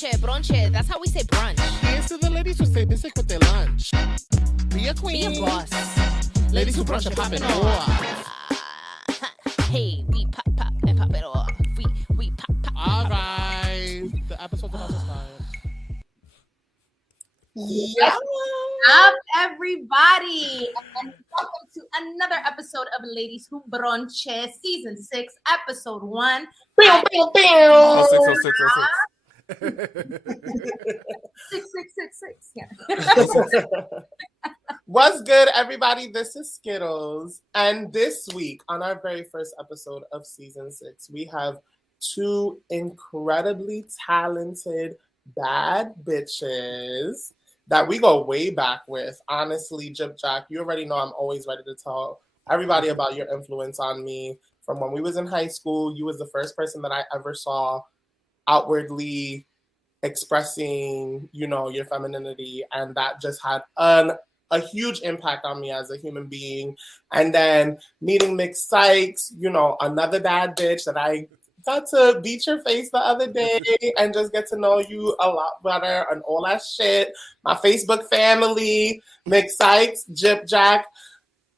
Bronche. That's how we say brunch. Here's to the ladies who stay basic with their lunch. Be a queen. Be a boss. Ladies who brunch and pop it off. Hey, we pop and pop it off. We pop. All right. The episode's about to start. Yes. Up, everybody, and welcome to another episode of Ladies Who Bronche, Season 6, Episode 1. Pew, pew, pew. 6666. Yeah. What's good, everybody? This is Skittles. And this week, on our very first episode of Season 6, we have two incredibly talented bad bitches that we go way back with. Honestly, GypjaQ, you already know I'm always ready to tell everybody about your influence on me. From when we was in high school, you was the first person that I ever saw outwardly expressing, your femininity. And that just had a huge impact on me as a human being. And then meeting Mx.Sykes, another bad bitch that I got to beat your face the other day and just get to know you a lot better and all that shit. My Facebook family, Mx.Sykes, GypjaQ,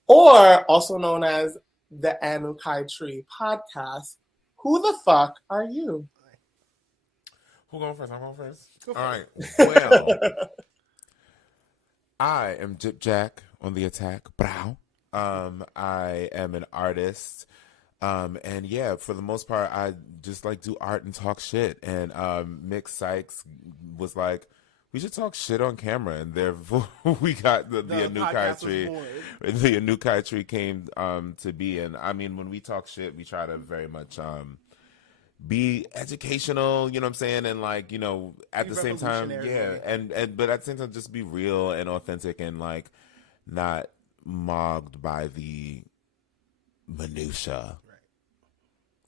or also known as the Anvkai Tree podcast. Who the fuck are you? Who going first? I'm going first. All right. Well, I am GypjaQ on the attack. Brow. I am an artist. And yeah, for the most part, I just do art and talk shit. And Mx.Sykes was like, we should talk shit on camera. And therefore, we got the Anvkai Tree. The Anvkai Tree came to be. And I mean, when we talk shit, we try to very much be educational, you know what I'm saying? And at the same time, yeah. But at the same time, just be real and authentic and not mogged by the minutia.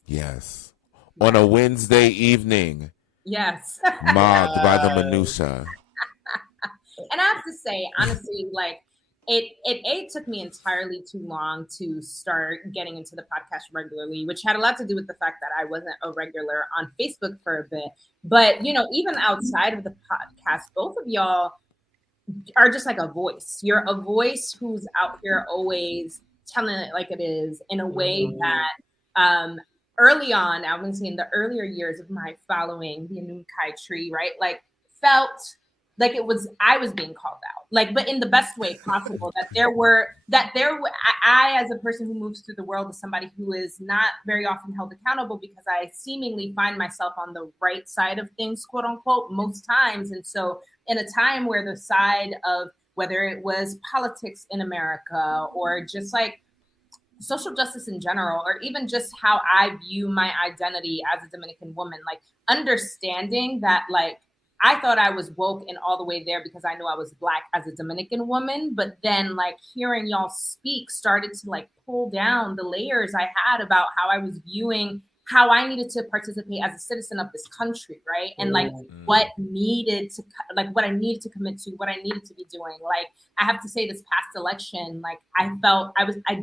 Yes. On a Wednesday evening. Yes. Mobbed by the minutia. And I have to say, honestly, it took me entirely too long to start getting into the podcast regularly, which had a lot to do with the fact that I wasn't a regular on Facebook for a bit. But, even outside of the podcast, both of y'all are just like a voice. You're a voice who's out here always telling it like it is in a way that early on, I would say in the earlier years of my following the Anvkai Tree, right? Felt like I was being called out, but in the best way possible. I, as a person who moves through the world, is somebody who is not very often held accountable because I seemingly find myself on the right side of things, quote unquote, most times. And so in a time where the side of whether it was politics in America or just social justice in general, or even just how I view my identity as a Dominican woman, understanding that I thought I was woke and all the way there because I knew I was Black as a Dominican woman. But then hearing y'all speak started to pull down the layers I had about how I was viewing how I needed to participate as a citizen of this country, right? And what I needed to commit to, what I needed to be doing. I have to say, this past election, I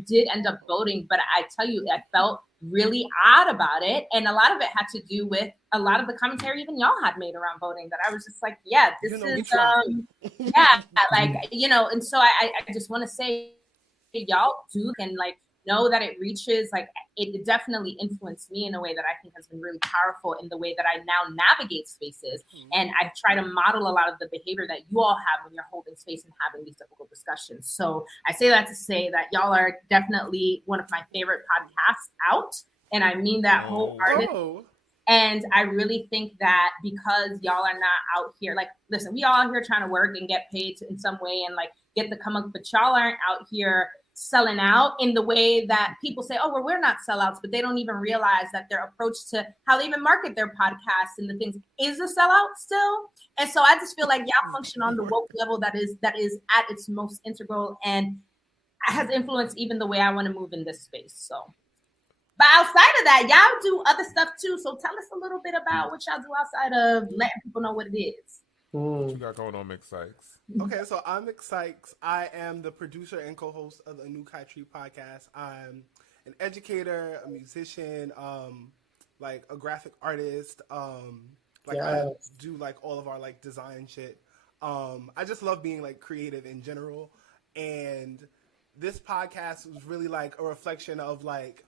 did end up voting, but I tell you, I felt really odd about it. And a lot of it had to do with a lot of the commentary even y'all had made around voting, that I was just and so I just want to say, y'all do and know that it reaches, it definitely influenced me in a way that I think has been really powerful in the way that I now navigate spaces. And I try to model a lot of the behavior that you all have when you're holding space and having these difficult discussions. So I say that to say that y'all are definitely one of my favorite podcasts out. And I mean that wholeheartedly. And I really think that because y'all are not out here, listen, we all out here trying to work and get paid in some way and get the come up, but y'all aren't out here selling out in the way that people say, oh, well, we're not sellouts, but they don't even realize that their approach to how they even market their podcasts and the things is a sellout still. And so I just feel like y'all function on the woke level that is at its most integral and has influenced even the way I want to move in this space. So, but outside of that, y'all do other stuff too. So tell us a little bit about what y'all do outside of letting people know what it is. What you got going on, Mx.Sykes? Okay, so I'm Mx.Sykes. I am the producer and co-host of the Anvkai Tree podcast. I'm an educator, a musician, a graphic artist. Like Yes. I do like all of our like design shit. I just love being like creative in general, and this podcast was really like a reflection of like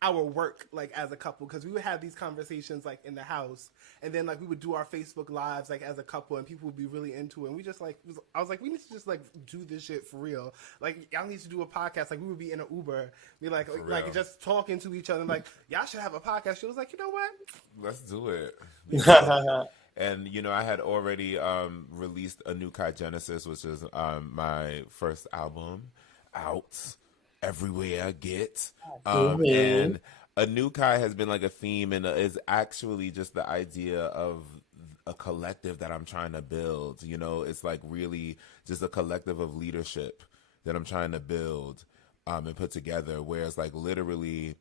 our work like as a couple, because we would have these conversations like in the house, and then like we would do our Facebook lives like as a couple, and people would be really into it, and we just like I was like, we need to just like do this shit for real. Like y'all need to do a podcast. Like we would be in an Uber, be like just talking to each other, and like y'all should have a podcast. She was like, you know what, Let's do it. And you know, I had already released Anvkai Genesis, which is my first album, out everywhere I get. And Anvkai has been like a theme, and is actually just the idea of a collective that I'm trying to build. You know, it's like really just a collective of leadership that I'm trying to build and put together. Whereas like literally,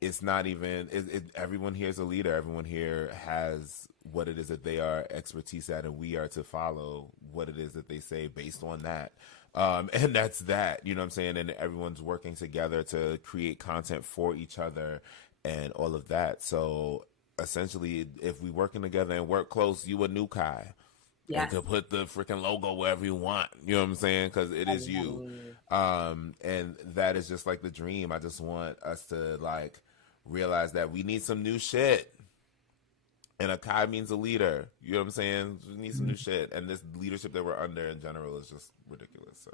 it's not even, everyone here is a leader. Everyone here has what it is that they are expertise at, and we are to follow what it is that they say based on that. And that's that, you know what I'm saying? And everyone's working together to create content for each other and all of that. So essentially, if we working together and work close, you a Anvkai. Yes. You can put the freaking logo wherever you want. You know what I'm saying? Because it is you. And that is just like the dream. I just want us to like realize that we need some new shit. And a Kai means a leader. You know what I'm saying? We need some new shit. And this leadership that we're under in general is just ridiculous. So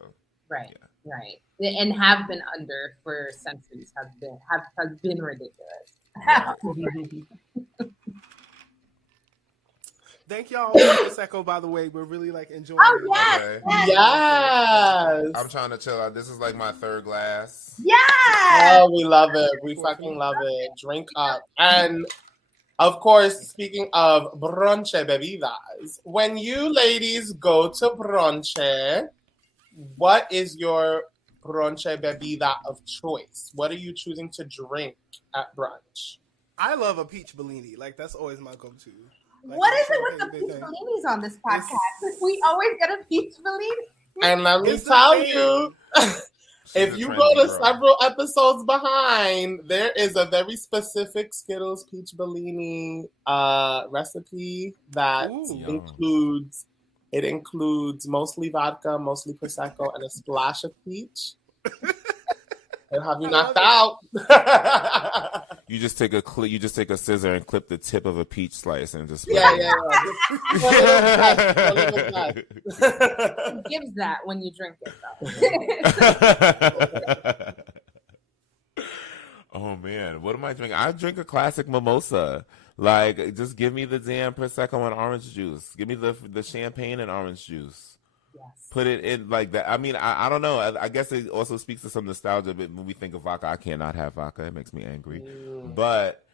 right, and have been under for centuries, have been ridiculous. thank y'all for Prosecco, by the way. We're really like enjoying it. Yes, okay. Yes. I'm trying to chill out. This is like my third glass. yes. Oh, we love it. We fucking love it. Drink up. And of course, speaking of bronche bebidas, when you ladies go to bronche, what is your bronche bebida of choice? What are you choosing to drink at brunch? I love a peach Bellini. Like that's always my go-to. Like, What is it with the peach bellinis on this podcast? We always get a peach bellini. And let me It's the tell thing. you, if a you trendy go to girl. several episodes behind, there is a very specific Skittles peach Bellini recipe that Ooh. includes mostly vodka, mostly prosecco, and a splash of peach. They'll have you knocked out. You just take a scissor and clip the tip of a peach slice and just Yeah. A little zest. It gives that when you drink it, though. Oh man, what am I drinking? I drink a classic mimosa. Like, just give me the damn prosecco and orange juice. Give me the champagne and orange juice. Yes. Put it in like that. I mean, I don't know. I guess it also speaks to some nostalgia. But when we think of vodka, I cannot have vodka. It makes me angry. But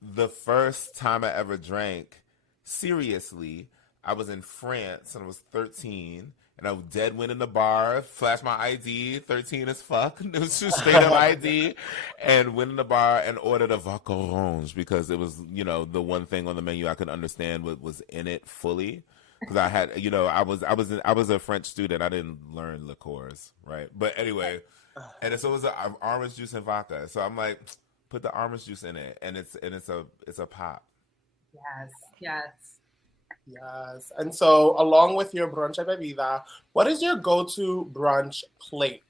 the first time I ever drank, seriously, I was in France and I was 13. And I dead went in the bar, flashed my ID, 13 as fuck, it was just straight up ID, and went in the bar and ordered a vodka orange because it was, you know, the one thing on the menu I could understand what was in it fully. Because I had, you know, I was a French student. I didn't learn liqueurs, right? But anyway, and so it was an orange juice and vodka. So I'm like, put the orange juice in it, and it's a pop. Yes. And so, along with your brunch bebida, what is your go-to brunch plate?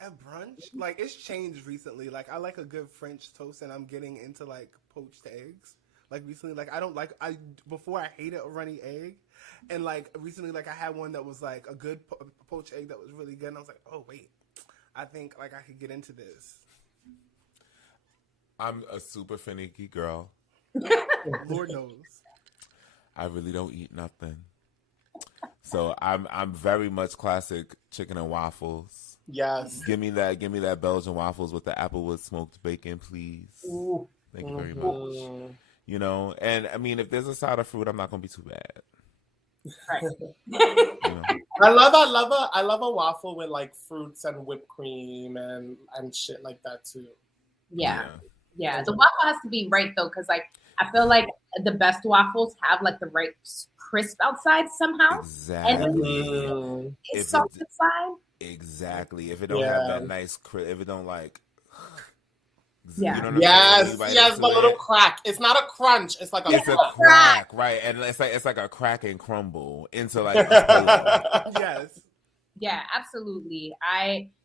At brunch, like it's changed recently. Like I like a good French toast, and I'm getting into like poached eggs. Like recently, like before I hated a runny egg, and like recently, like I had one that was like a good poached egg that was really good, and I was like, oh wait, I think like I could get into this. I'm a super finicky girl. Lord knows. I really don't eat nothing. So I'm very much classic chicken and waffles. Yes. Give me that Belgian waffles with the applewood smoked bacon, please. Ooh. Thank you very much. You know, and I mean, if there's a side of fruit, I'm not gonna be too bad. Right. You know? I love a waffle with like fruits and whipped cream and shit like that too. Yeah. The waffle has to be right though, because like I feel like the best waffles have like the right crisp outside somehow, Exactly. and it's soft inside. Exactly. If it don't have that nice crisp, if it don't like, Yeah. You know what I'm Yes, saying? yes, The the little crack. It's not a crunch. It's like a It's a crack. crack, right? And it's like a crack and crumble into like a Play-Doh. Yes. Yeah, absolutely.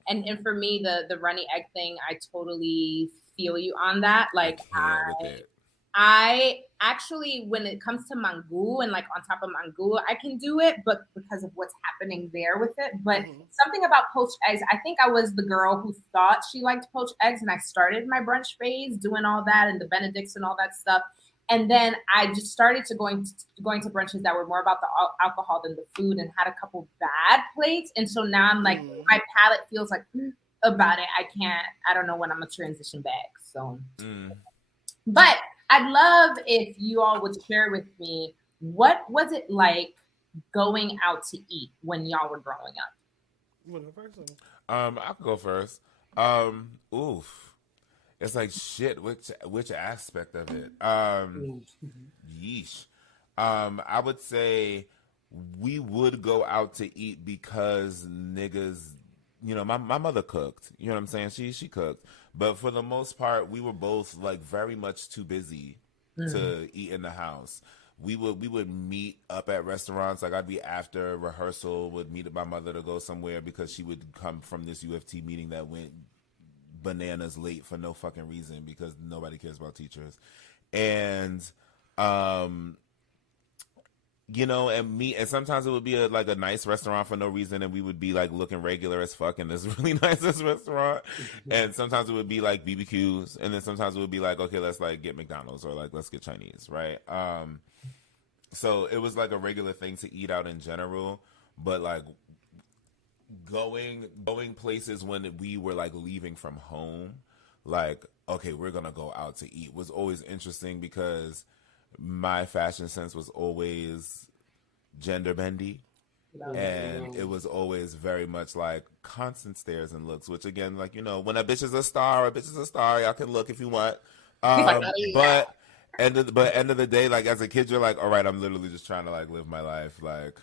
And for me, the runny egg thing, I totally feel you on that. Like can't with it. I actually, when it comes to mango and like on top of mango, I can do it, but because of what's happening there with it. But something about poached eggs, I think I was the girl who thought she liked poached eggs, and I started my brunch phase doing all that and the Benedicts and all that stuff. And then I just started to going to brunches that were more about the alcohol than the food, and had a couple bad plates. And so now I'm like, my palate feels like about it. I don't know when I'm gonna transition back. So, but I'd love if you all would share with me, what was it like going out to eat when y'all were growing up? You want to go first? I can go first. Oof. It's like shit, which aspect of it? Yeesh. I would say we would go out to eat because niggas, you know, my mother cooked. You know what I'm saying? She cooked. But for the most part, we were both like very much too busy to eat in the house. We would meet up at restaurants. Like I'd be after rehearsal, would meet my mother to go somewhere because she would come from this UFT meeting that went bananas late for no fucking reason because nobody cares about teachers. And you know, and sometimes it would be like a nice restaurant for no reason, and we would be like looking regular as fuck in this really nice restaurant. And sometimes it would be like BBQs, and then sometimes it would be like, okay, let's like get McDonald's or like let's get Chinese, right? So it was like a regular thing to eat out in general, but like going places when we were like leaving from home, like, okay, we're gonna go out to eat, was always interesting because my fashion sense was always gender bendy, and it was always very much like constant stares and looks, which again, like, you know, when a bitch is a star, y'all can look if you want. But end of the day, like as a kid, you're like, all right, I'm literally just trying to like live my life. Like,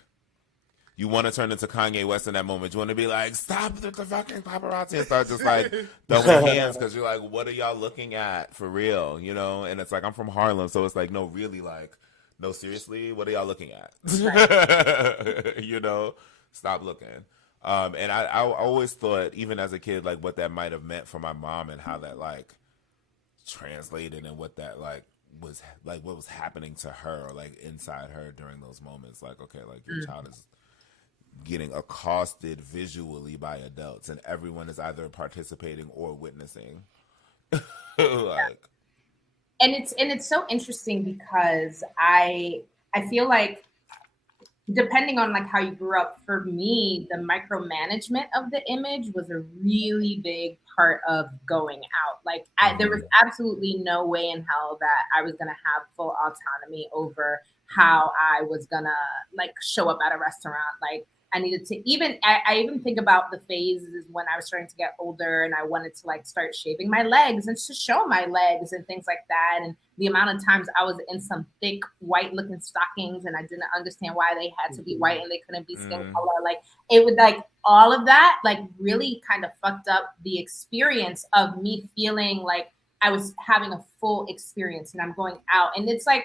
you want to turn into Kanye West in that moment. You want to be like, stop the fucking paparazzi, and start just like throwing hands because you're like, what are y'all looking at for real? You know? And it's like, I'm from Harlem, so it's like, no, really, like, no, seriously, what are y'all looking at? Right. You know? Stop looking. And I always thought, even as a kid, like what that might have meant for my mom and how that like translated and what that like was like, what was happening to her or like inside her during those moments. Like, okay, like your child is getting accosted visually by adults, and everyone is either participating or witnessing. Like, and it's so interesting because I feel like, depending on like how you grew up, for me, the micromanagement of the image was a really big part of going out. Like there was absolutely no way in hell that I was gonna have full autonomy over how I was gonna like show up at a restaurant. Like I needed to I even think about the phases when I was starting to get older and I wanted to like start shaving my legs and to show my legs and things like that. And the amount of times I was in some thick white looking stockings and I didn't understand why they had to be white and they couldn't be skin color. Like it would like all of that like really kind of fucked up the experience of me feeling like I was having a full experience and I'm going out. And it's like,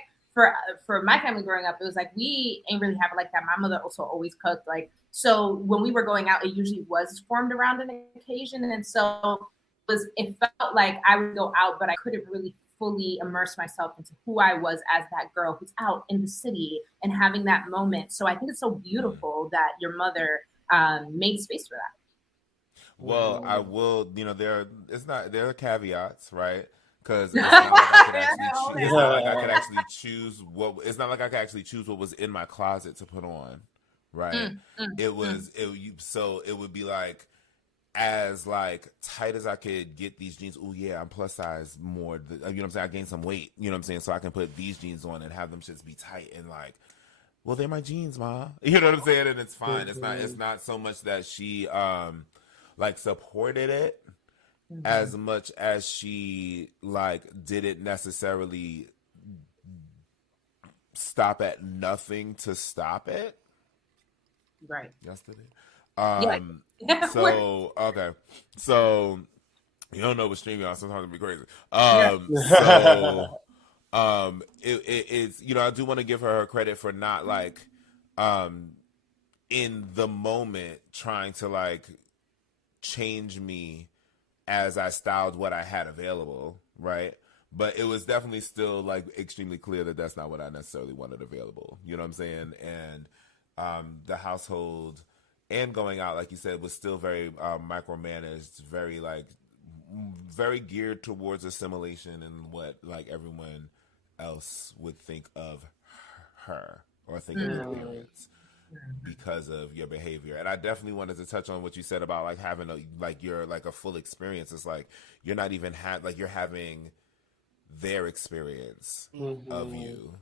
for my family growing up, it was like, we ain't really have it like that. My mother also always cooked. Like, so when we were going out, it usually was formed around an occasion. And so it felt like I would go out, but I couldn't really fully immerse myself into who I was as that girl who's out in the city and having that moment. So I think it's so beautiful that your mother made space for that. Well, I will, you know, there are caveats, right? Because it's not like I could actually choose. It's not like I could actually choose what. It's not like I could actually choose what was in my closet to put on, right? So it would be like as like tight as I could get these jeans. Oh yeah, I'm plus size more. You know what I'm saying? I gained some weight. You know what I'm saying? So I can put these jeans on and have them shits be tight and like, well, they're my jeans, ma. You know what I'm saying? And it's fine. It's not so much that she like supported it. As much as she like didn't necessarily stop at nothing to stop it. Right. Yesterday. So okay. So You don't know what stream y'all sometimes it be crazy. Yeah. It's you know, I do want to give her credit for not like in the moment trying to like change me as I styled what I had available, right? But it was definitely still like extremely clear that that's not what I necessarily wanted available. You know what I'm saying? And the household and going out, like you said, was still very micromanaged, very like very geared towards assimilation and what like everyone else would think of her or think of your parents because of your behavior. And I definitely wanted to touch on what you said about like having a like your like a full experience. It's like you're not even like you're having their experience of you,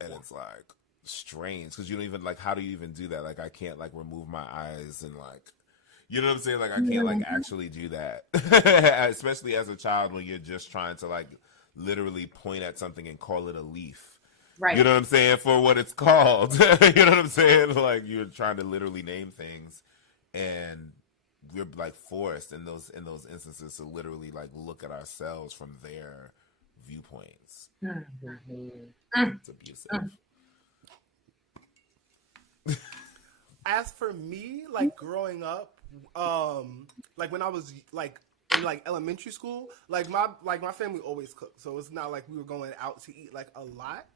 and it's like strange because you don't even like how do you even do that? Like I can't like remove my eyes and like you know what I'm saying? Like I can't like actually do that, especially as a child when you're just trying to like literally point at something and call it a leaf. Right. You know what I'm saying? For what it's called. You know what I'm saying? Like you're trying to literally name things, and we're like forced in those instances to literally like look at ourselves from their viewpoints. It's abusive. As for me, like growing up, like when I was like in like elementary school, like my family always cooked, so it's not like we were going out to eat like a lot.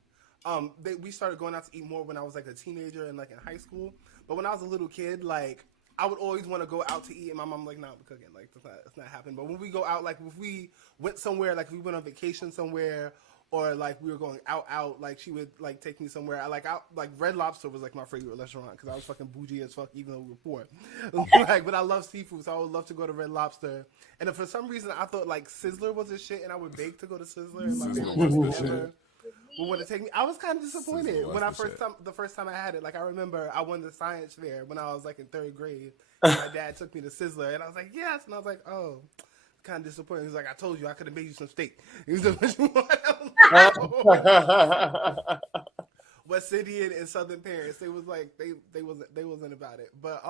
We started going out to eat more when I was like a teenager and like in high school. But when I was a little kid, like I would always want to go out to eat, and my mom like, "No, we're cooking. Like it's not happening." But when we go out, like if we went somewhere, like if we went on vacation somewhere, or like we were going out, like she would like take me somewhere. I like Red Lobster was like my favorite restaurant because I was fucking bougie as fuck, even though we were poor. Like, but I love seafood, so I would love to go to Red Lobster. And if for some reason I thought like Sizzler was a shit, and I would beg to go to Sizzler, and my parents never would want to take me. I was kind of disappointed when the first time I had it. Like I remember I won the science fair when I was like in 3rd grade. My dad took me to Sizzler, and I was like, yes, and I was like, oh. Kind of disappointed. He was like, I told you I could have made you some steak. He was like, what you want? West Indian and Southern parents, they was like they wasn't about it. But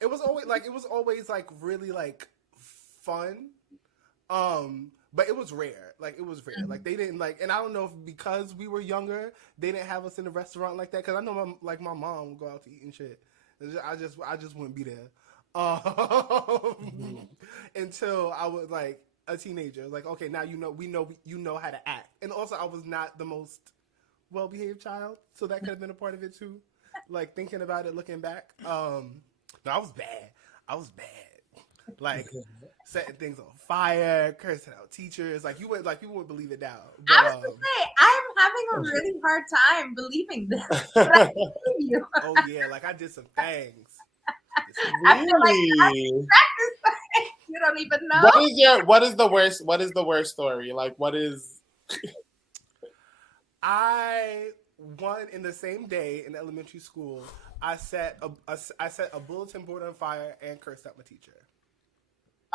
it was always like really like fun. But it was rare. Like it was rare. Like they didn't like, and I don't know if because we were younger, they didn't have us in a restaurant like that. Because I know my mom would go out to eat and shit. I just wouldn't be there. Until I was like a teenager. Like, okay, now you know how to act. And also I was not the most well-behaved child, so that could have been a part of it too. Like thinking about it, looking back. No, I was bad. Like setting things on fire, cursing out teachers. Like you wouldn't believe it now. But, I was gonna say, I'm having a really hard time believing this. But I believe you. Oh yeah, like I did some things. I feel like you don't even know. What is the worst story? Like what is I won in the same day in elementary school. I set a bulletin board on fire and cursed out my teacher.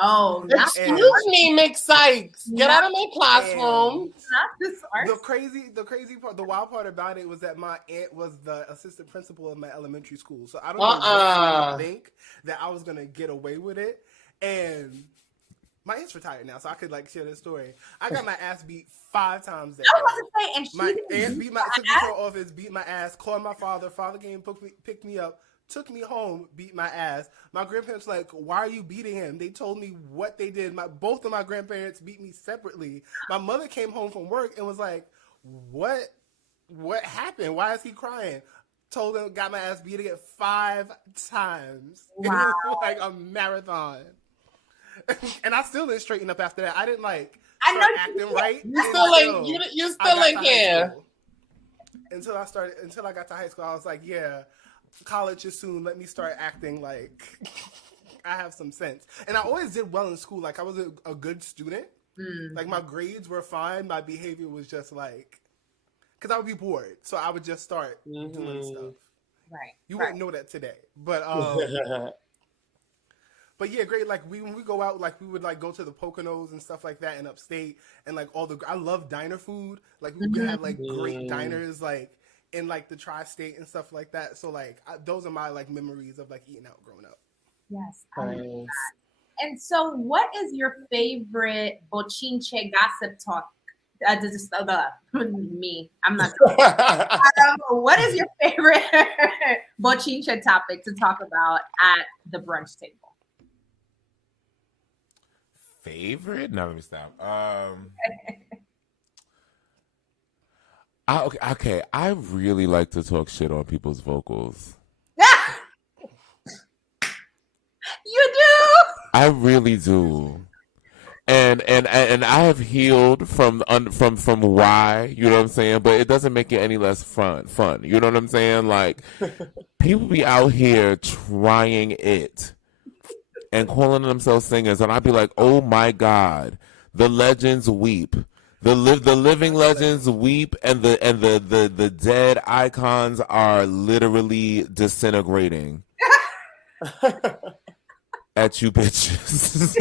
Oh, excuse me, Mx.Sykes. Get out of my classroom. The crazy part, the wild part about it was that my aunt was the assistant principal of my elementary school. So I don't know think that I was gonna get away with it. And my aunt's retired now, so I could like share this story. I got my ass beat 5 times that day. I was about to say, and my aunt took me to her office, beat my ass, called my father. Father came, picked me up, took me home, beat my ass. My grandparents were like, why are you beating him? They told me what they did. Both of my grandparents beat me separately. My mother came home from work and was like, what happened? Why is he crying? Told him, got my ass beat again 5 times. Wow. It was like a marathon. And I still didn't straighten up after that. I didn't like start acting right. You still in here. Until I got to high school, I was like, yeah, college is soon. Let me start acting like I have some sense. And I always did well in school. Like I was a good student. Like my grades were fine. My behavior was just like, because I would be bored, so I would just start doing stuff. Right. You wouldn't know that today, but but yeah, great. Like when we go out, like we would like go to the Poconos and stuff like that in upstate, and like I love diner food. Like we would have like great diners like in like the tri-state and stuff like that. So like those are my like memories of like eating out growing up. Yes. Nice. And so, what is your favorite bochinche gossip talk? Me, I'm not. What is your favorite bochinche topic to talk about at the brunch table? Favorite? No, let me stop. Okay. I really like to talk shit on people's vocals. You do? I really do. And I have healed from why, you know what I'm saying? But it doesn't make it any less fun. You know what I'm saying? Like, people be out here trying it and calling themselves singers, and I'd be like, oh my God, the legends weep. The living legends weep, and the dead icons are literally disintegrating at you bitches.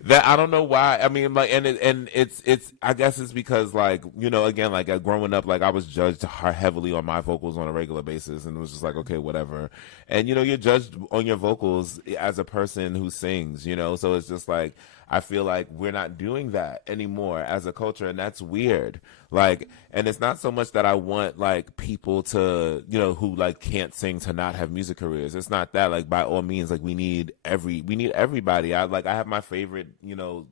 That I don't know why. I mean, like, and it's I guess it's because, like, you know, again, like, growing up, like, I was judged heavily on my vocals on a regular basis, and it was just like, okay, whatever. And you know, you're judged on your vocals as a person who sings, you know, so it's just like, I feel like we're not doing that anymore as a culture, and that's weird. Like, and it's not so much that I want, like, people to, you know, who, like, can't sing to not have music careers. It's not that. Like, by all means, like, we need everybody. I have my favorite, you know,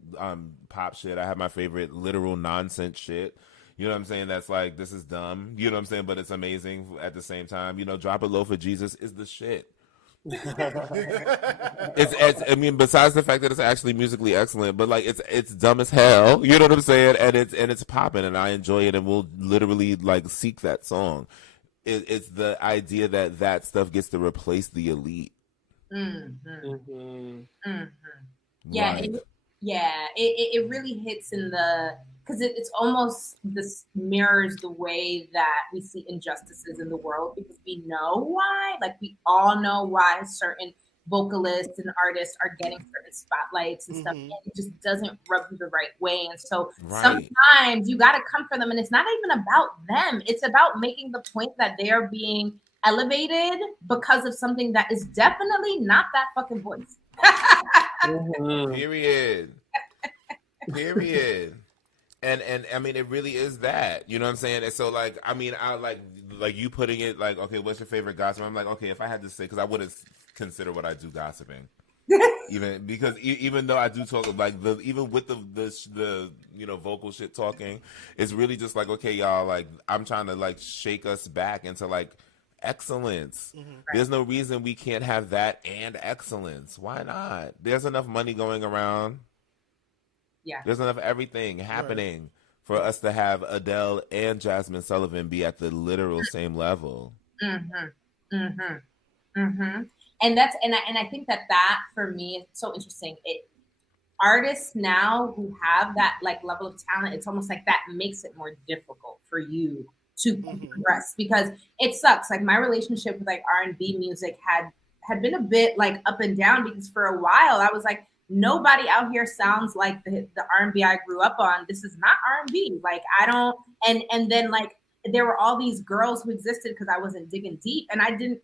pop shit. I have my favorite literal nonsense shit. You know what I'm saying? That's like, this is dumb. You know what I'm saying? But it's amazing at the same time. You know, Drop It Low for Jesus is the shit. It's I mean, besides the fact that it's actually musically excellent, but like, it's dumb as hell, you know what I'm saying? And it's popping, and I enjoy it, and we'll literally, like, seek that song. It's the idea that stuff gets to replace the elite. Yeah, Like, it really hits in the, because it's almost, this mirrors the way that we see injustices in the world, because we know why. Like, we all know why certain vocalists and artists are getting certain spotlights and stuff, and it just doesn't rub you the right way. And so sometimes you got to come for them, and it's not even about them. It's about making the point that they are being elevated because of something that is definitely not that fucking voice. Period. And I mean, it really is that, you know what I'm saying? And so, like, I mean, I like you putting it like, okay, what's your favorite gossip? I'm like, okay, if I had to say, because I wouldn't consider what I do gossiping, even because even though I do talk, like, even with the you know, vocal shit talking, it's really just like, okay, y'all, like, I'm trying to, like, shake us back into, like, excellence. There's no reason we can't have that and excellence. Why not? There's enough money going around. Yeah. There's enough everything happening for us to have Adele and Jasmine Sullivan be at the literal same level. And that's, and I think that for me is so interesting. Artists now who have that, like, level of talent, it's almost like that makes it more difficult for you to progress, because it sucks. Like, my relationship with, like, R&B music had been a bit, like, up and down, because for a while I was like, nobody out here sounds like the R&B I grew up on. This is not R&B. Like, I don't, and then, like, there were all these girls who existed because I wasn't digging deep, and I didn't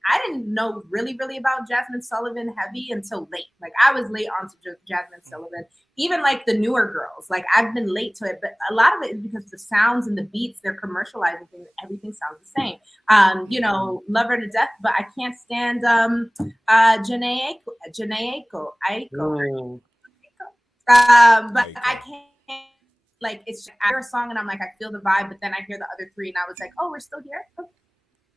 know really about Jasmine Sullivan heavy until late. Like, I was late onto Jasmine Sullivan. Even, like, the newer girls, like, I've been late to it, but a lot of it is because the sounds and the beats, they're commercializing things. Everything sounds the same. You know, love her to death, but I can't stand Janae Aiko. But I can't. Like, it's just, I hear a song and I'm like, I feel the vibe, but then I hear the other three and I was like, oh, we're still here?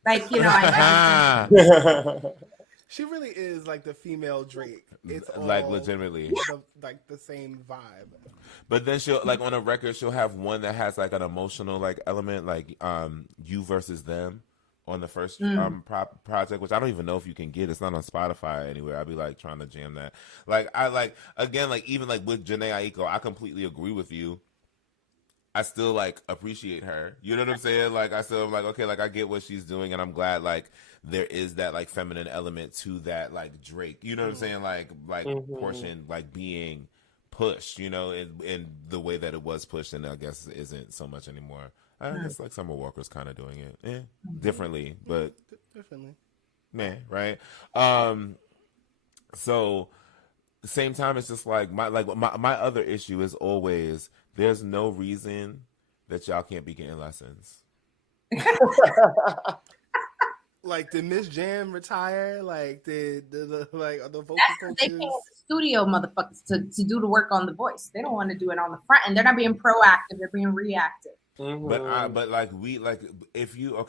Like, you know, she really is like the female Drake. It's like, legitimately like the same vibe. But then she'll, like, on a record, she'll have one that has, like, an emotional, like, element, like You Versus Them on the first project, which I don't even know if you can get. It's not on Spotify anywhere. I'd be, like, trying to jam that. Like, I, like, again, like, even, like, with Janae Aiko, I completely agree with you. I still, like, appreciate her. You know what I'm saying? Like, I still am like, okay, like, I get what she's doing, and I'm glad, like, there is that, like, feminine element to that, like, Drake. You know what I'm saying? Like portion, like, being pushed, you know, in the way that it was pushed, and I guess isn't so much anymore. I guess, like, Summer Walker's kind of doing it differently, but differently. man, right? So same time, it's just like my other issue is always there's no reason that y'all can't be getting lessons. Like, did Miss Jam retire? Like, did the vocal That's because they coaches? pay the studio motherfuckers to do the work on the voice. They don't want to do it on the front, and they're not being proactive. They're being reactive. Mm-hmm. But like if you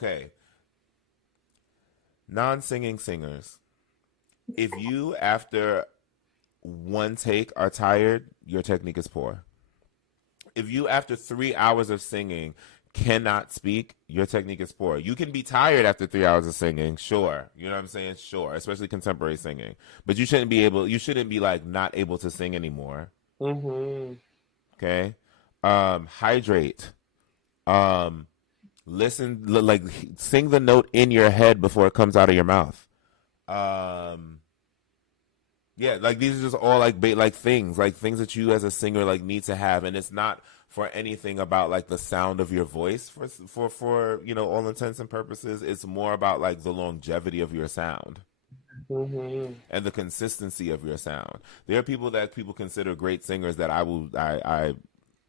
non-singing singers, if you after one take are tired, your technique is poor. If you after 3 hours of singing cannot speak, your technique is poor. You can be tired after 3 hours of singing, sure. You know what I'm saying? Sure, especially contemporary singing. But you shouldn't be like not able to sing anymore. Mm-hmm. Okay? Hydrate. Listen, like sing the note in your head before it comes out of your mouth. Yeah, like these are just all like things that you as a singer like need to have, and it's not for anything about like the sound of your voice for all intents and purposes. It's more about like the longevity of your sound. Mm-hmm. And the consistency of your sound. There are people that people consider great singers that I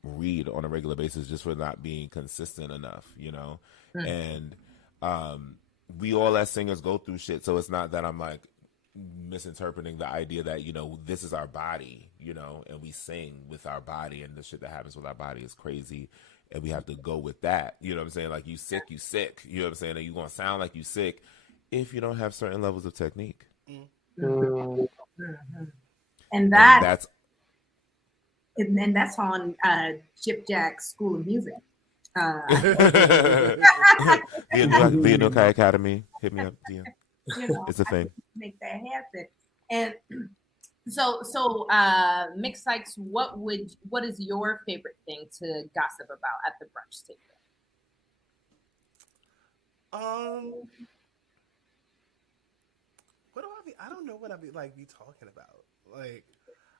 read on a regular basis just for not being consistent enough, and we all as singers go through shit, so it's not that I'm like misinterpreting the idea that this is our body, and we sing with our body, and the shit that happens with our body is crazy, and we have to go with that. You know what I'm saying? Like, you sick, you know what I'm saying? And you gonna sound like you sick if you don't have certain levels of technique. Mm-hmm. And that's on GypjaQ School of Music. The Anvkai Academy, hit me up. Yeah. It's a thing. Make that happen. And so Mx.Sykes, what is your favorite thing to gossip about at the brunch table? What do I be? I don't know what I be talking about. Like,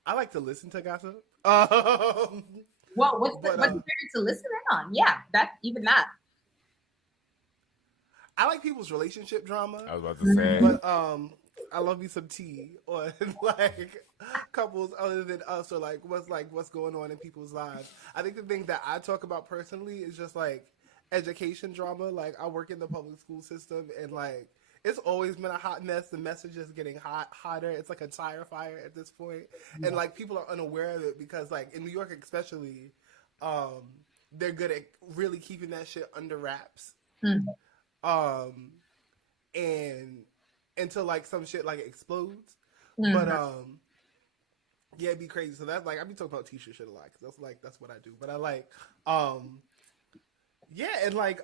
I like to listen to gossip. What's your favorite to listen in on? Yeah, that. I like people's relationship drama. I was about to say, but I love me some tea on like couples other than us, or what's going on in people's lives. I think the thing that I talk about personally is just like education drama. Like, I work in the public school system, and like it's always been a hot mess. The message is getting hotter. It's like a tire fire at this point, and like people are unaware of it because like in New York especially, they're good at really keeping that shit under wraps. And until like some shit like explodes. But yeah, it'd be crazy. So that's like, I be talking about t-shirt shit a lot because that's what I do. But I like yeah, and like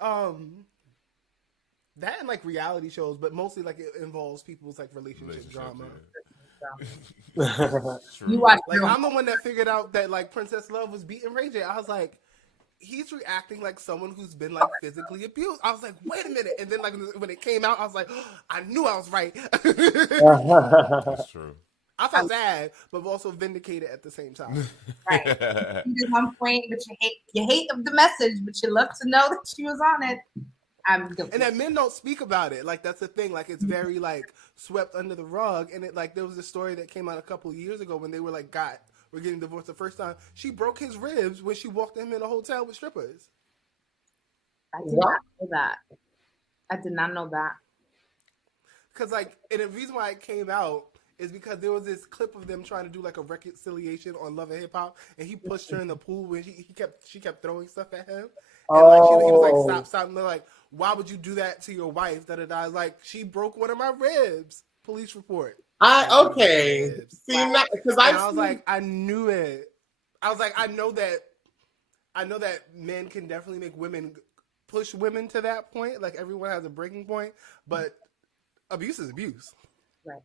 that and like reality shows, but mostly like it involves people's like relationship drama. You watch, like I'm the one that figured out that like Princess Love was beating Ray J. I was like, he's reacting like someone who's been like physically abused. I was like, wait a minute. And then like when it came out, I was like, oh, I knew I was right. That's true. I felt sad, but also vindicated at the same time. Right. You did one point, but you hate the message, but you love to know that she was on it. I'm guilty. And that men don't speak about it. Like, that's the thing. Like, it's very like swept under the rug. And it like there was a story that came out a couple of years ago when they were like were getting divorced the first time. She broke his ribs when she walked him in a hotel with strippers. I did not know that. I did not know that. Because like, and the reason why it came out is because there was this clip of them trying to do like a reconciliation on Love and Hip Hop, and he pushed her in the pool when she kept throwing stuff at him, and like he was like stop, and they're like, why would you do that to your wife? Like, she broke one of my ribs. Police report. Okay. See, because I was like, I knew it. I was like, I know that men can definitely make women push women to that point. Like, everyone has a breaking point, but abuse is abuse. Right.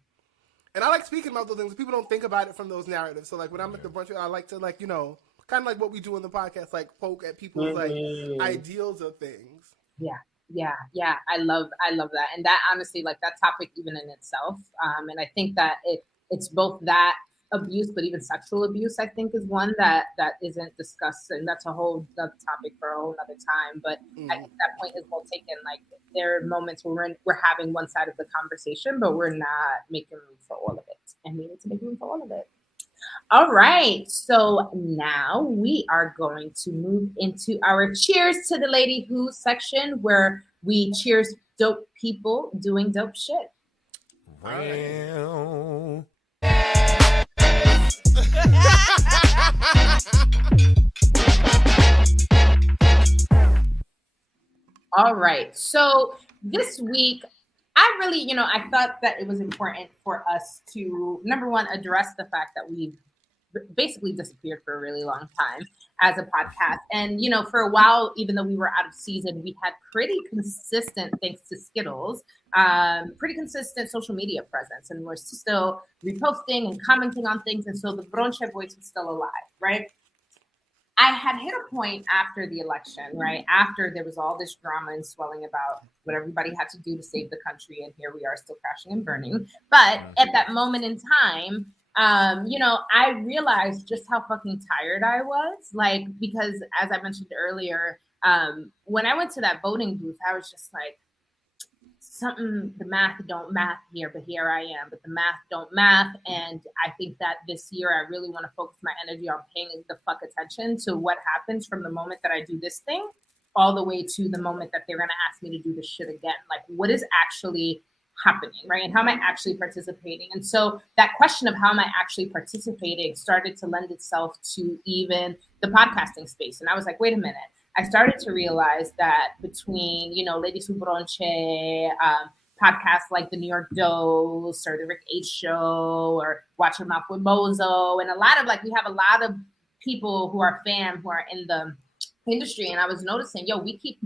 And I like speaking about those things. People don't think about it from those narratives. So like when I'm at the brunch, I like to like, kind of like what we do in the podcast, like poke at people's like ideals of things. Yeah. I love that. And that honestly, like that topic even in itself. And I think that it's both that abuse, but even sexual abuse, I think, is one that isn't discussed, and that's a whole other topic for a whole other time. But I think that point is well taken. Like, there are moments where we're having one side of the conversation, but we're not making room for all of it, and we need to make room for all of it. All right, so now we are going to move into our cheers to the lady who section, where we cheers dope people doing dope shit. Wow. All right, so this week, I really, I thought that it was important for us to, number one, address the fact that we've basically disappeared for a really long time as a podcast. And, for a while, even though we were out of season, we had pretty consistent, thanks to Skittles, pretty consistent social media presence. And we're still reposting and commenting on things. And so the Bronche voice is still alive, right? I had hit a point after the election, right? After there was all this drama and swelling about what everybody had to do to save the country. And here we are still crashing and burning. But at that moment in time, I realized just how fucking tired I was. Like, because as I mentioned earlier, when I went to that voting booth, I was just like, the math don't math here, but here I am, but the math don't math. And I think that this year I really want to focus my energy on paying the fuck attention to what happens from the moment that I do this thing all the way to the moment that they're going to ask me to do this shit again. Like, what is actually happening, right? And how am I actually participating? And so that question of how am I actually participating started to lend itself to even the podcasting space. And I was like, wait a minute. I started to realize that between, Ladies Who Bronche, podcasts like the New York Dose or the Rick H Show or Watch Your Mouth with Mozo, and we have a lot of people who are fam who are in the industry. And I was noticing, we keep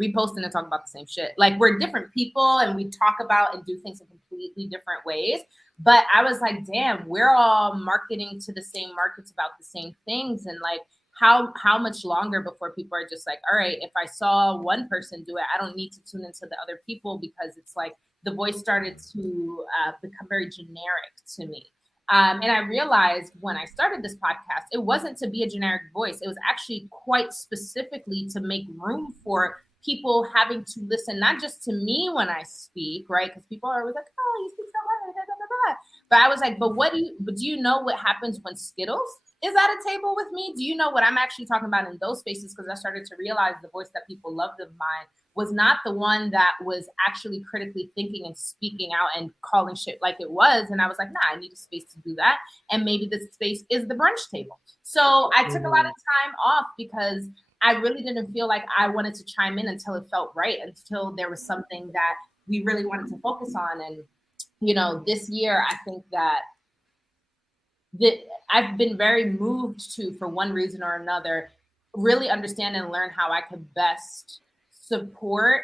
reposting and talking about the same shit. Like, we're different people and we talk about and do things in completely different ways. But I was like, damn, we're all marketing to the same markets about the same things. And like, how much longer before people are just like, all right, if I saw one person do it, I don't need to tune into the other people, because it's like the voice started to become very generic to me. And I realized when I started this podcast, it wasn't to be a generic voice. It was actually quite specifically to make room for people having to listen, not just to me when I speak, right? Because people are always like, oh, you speak so well, blah, blah, blah, blah. But I was like, but do you know what happens when Skittles is at a table with me? Do you know what I'm actually talking about in those spaces? Because I started to realize the voice that people loved of mine was not the one that was actually critically thinking and speaking out and calling shit like it was. And I was like, nah, I need a space to do that. And maybe this space is the brunch table. So I took a lot of time off because I really didn't feel like I wanted to chime in until it felt right, until there was something that we really wanted to focus on. And, this year, I think that I've been very moved to, for one reason or another, really understand and learn how I could best support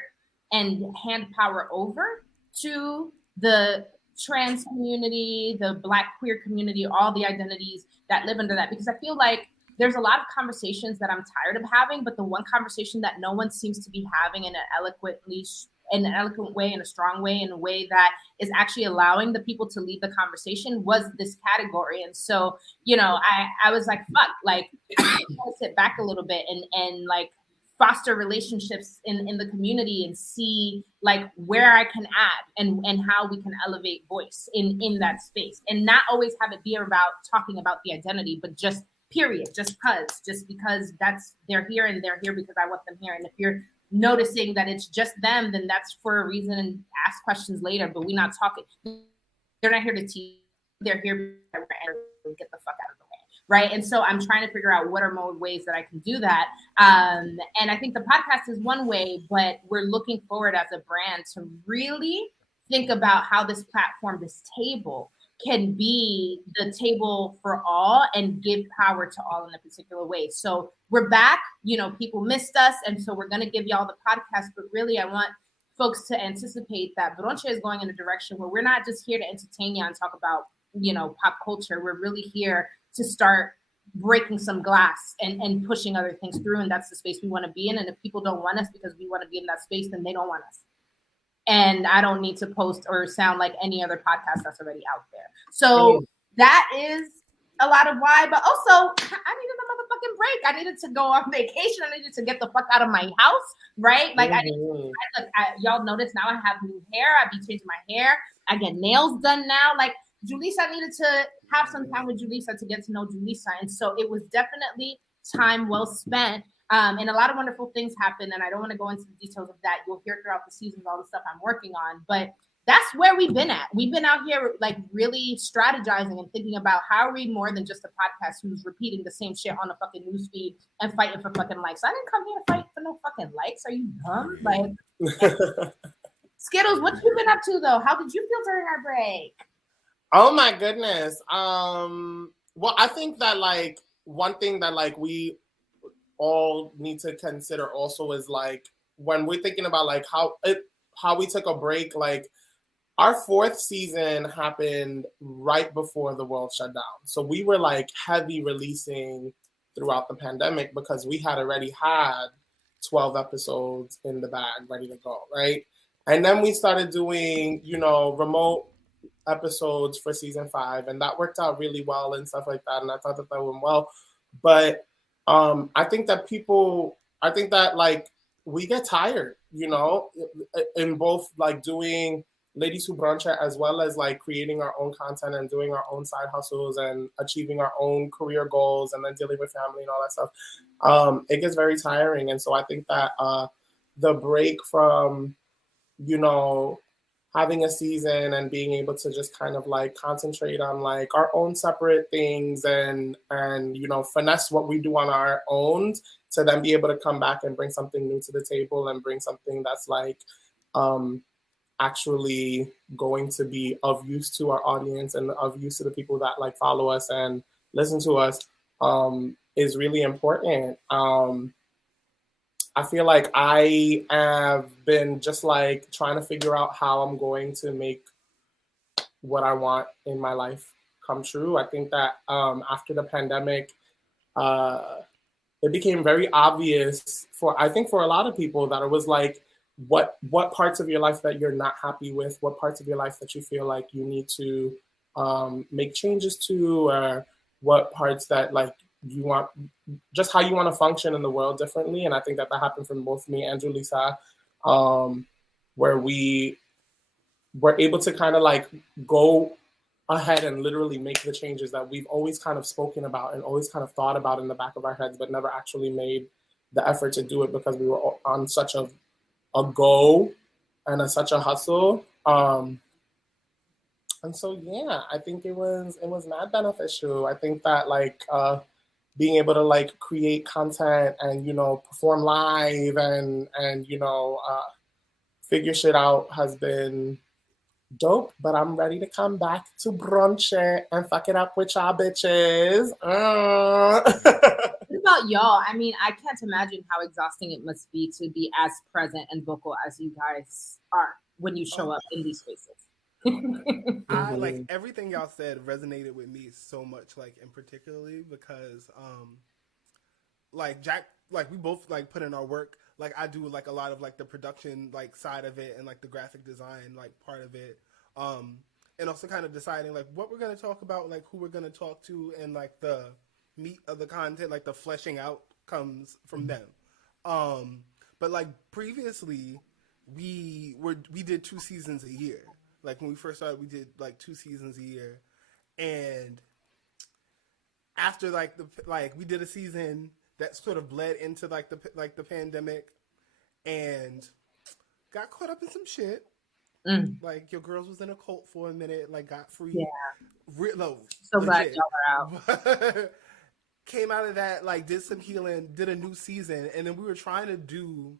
and hand power over to the trans community, the Black queer community, all the identities that live under that. Because I feel like there's a lot of conversations that I'm tired of having, but the one conversation that no one seems to be having in an eloquent way, in a strong way, in a way that is actually allowing the people to lead the conversation was this category. And so, I was like, fuck, like, I want to sit back a little bit and like foster relationships in the community and see like where I can add and how we can elevate voice in that space, and not always have it be about talking about the identity, but just period, just because they're here and they're here because I want them here. And if you're noticing that it's just them, then that's for a reason, and ask questions later, but we're not talking. They're not here to teach. They're here to get the fuck out of the way, right? And so I'm trying to figure out what are more ways that I can do that. And I think the podcast is one way, but we're looking forward as a brand to really think about how this platform, this table, can be the table for all and give power to all in a particular way. So we're back, people missed us. And so we're going to give y'all the podcast, but really I want folks to anticipate that Bronche is going in a direction where we're not just here to entertain you and talk about, pop culture. We're really here to start breaking some glass and pushing other things through. And that's the space we want to be in. And if people don't want us because we want to be in that space, then they don't want us. And I don't need to post or sound like any other podcast that's already out there. So that is a lot of why, but also I needed a motherfucking break. I needed to go on vacation. I needed to get the fuck out of my house, right? Like y'all notice now I have new hair. I be changing my hair. I get nails done now. Like Julissa needed to have some time with Julissa to get to know Julissa, and so it was definitely time well spent. And a lot of wonderful things happened, and I don't want to go into the details of that. You'll hear throughout the seasons all the stuff I'm working on, but that's where we've been at. We've been out here like really strategizing and thinking about how are we more than just a podcast who's repeating the same shit on a fucking newsfeed and fighting for fucking likes. I didn't come here to fight for no fucking likes. Are you dumb? Like Skittles, what you been up to though? How did you feel during our break? Oh my goodness. Well, I think that like one thing that like we all need to consider also is like when we're thinking about like how we took a break, like our fourth season happened right before the world shut down. So we were like heavy releasing throughout the pandemic because we had already had 12 episodes in the bag ready to go, right? And then we started doing, you know, remote episodes for season 5, and that worked out really well and stuff like that. And I thought that went well. But I think that like we get tired, you know, in both like doing Ladies Who Brunch as well as like creating our own content and doing our own side hustles and achieving our own career goals and then dealing with family and all that stuff. It gets very tiring. And so I think that the break from, you know, having a season and being able to just kind of like concentrate on like our own separate things and you know, finesse what we do on our own to then be able to come back and bring something new to the table and bring something that's like actually going to be of use to our audience and of use to the people that like follow us and listen to us is really important. I feel like I have been just like trying to figure out how I'm going to make what I want in my life come true. I think that after the pandemic, it became very obvious for a lot of people that it was like, what parts of your life that you're not happy with, what parts of your life that you feel like you need to make changes to, or what parts that like you want, just how you want to function in the world differently. And I think that happened from both me and Julissa, where we were able to kind of like go ahead and literally make the changes that we've always kind of spoken about and always kind of thought about in the back of our heads, but never actually made the effort to do it because we were on such a go and such a hustle. And so, yeah, I think it was mad beneficial. I think that like being able to like create content and, you know, perform live and you know, figure shit out has been dope, but I'm ready to come back to brunch and fuck it up with y'all bitches. What about y'all? I mean, I can't imagine how exhausting it must be to be as present and vocal as you guys are when you show up in these spaces. I like everything y'all said resonated with me so much, like in particularly because like Jack, like we both like put in our work. Like I do like a lot of like the production like side of it and like the graphic design like part of it. And also kind of deciding like what we're gonna talk about, like who we're gonna talk to, and like the meat of the content, like the fleshing out comes from them. But like previously we did 2 seasons a year. Like when we first started, we did like 2 seasons a year. And after like we did a season that sort of bled into like the pandemic and got caught up in some shit. Like your girls was in a cult for a minute, like got free. Yeah. So glad y'all are out. Came out of that, like did some healing, did a new season, and then we were trying to do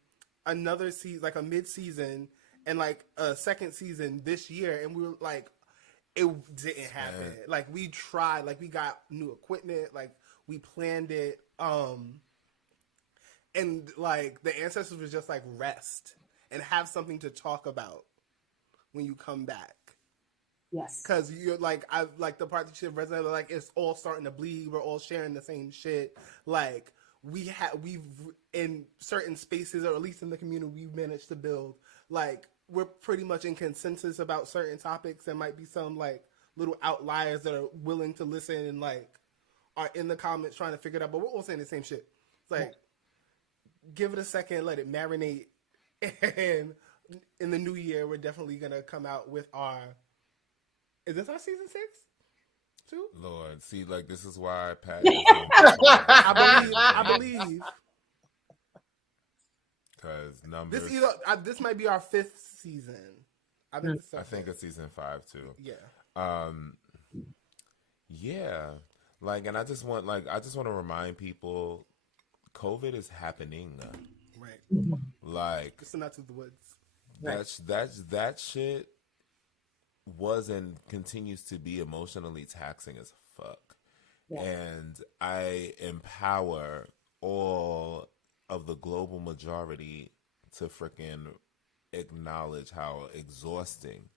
another season, like a mid-season and like a second season this year, and we were like, it didn't happen. Like we tried, like we got new equipment, like we planned it, and like the ancestors was just like rest and have something to talk about when you come back. Yes. Because you're like, I like the part that you resonated, like it's all starting to bleed. We're all sharing the same shit. Like we've in certain spaces, or at least in the community we've managed to build, like we're pretty much in consensus about certain topics. There might be some like little outliers that are willing to listen and like are in the comments trying to figure it out, but we're all saying the same shit. It's like, give it a second, let it marinate, and in the new year, we're definitely gonna come out with our. Is this our season 6? 2? Lord, see, like this is why Pat. I believe. Because numbers. This might be our 5th season. I think it's season 5 too. Yeah. Yeah. Like, and I just want to remind people, COVID is happening. Right. Like, it's not to the woods. That shit was and continues to be emotionally taxing as fuck. Yeah. And I empower all of the global majority to freaking acknowledge how exhausting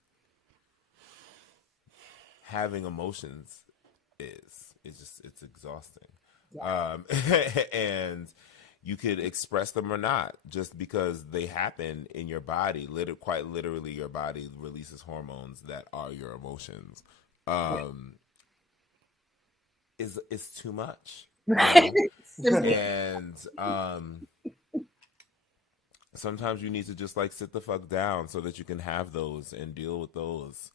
having emotions is. It's exhausting. Yeah. And you could express them or not, just because they happen in your body. Quite literally, your body releases hormones that are your emotions. Is too much. And sometimes you need to just like sit the fuck down so that you can have those and deal with those.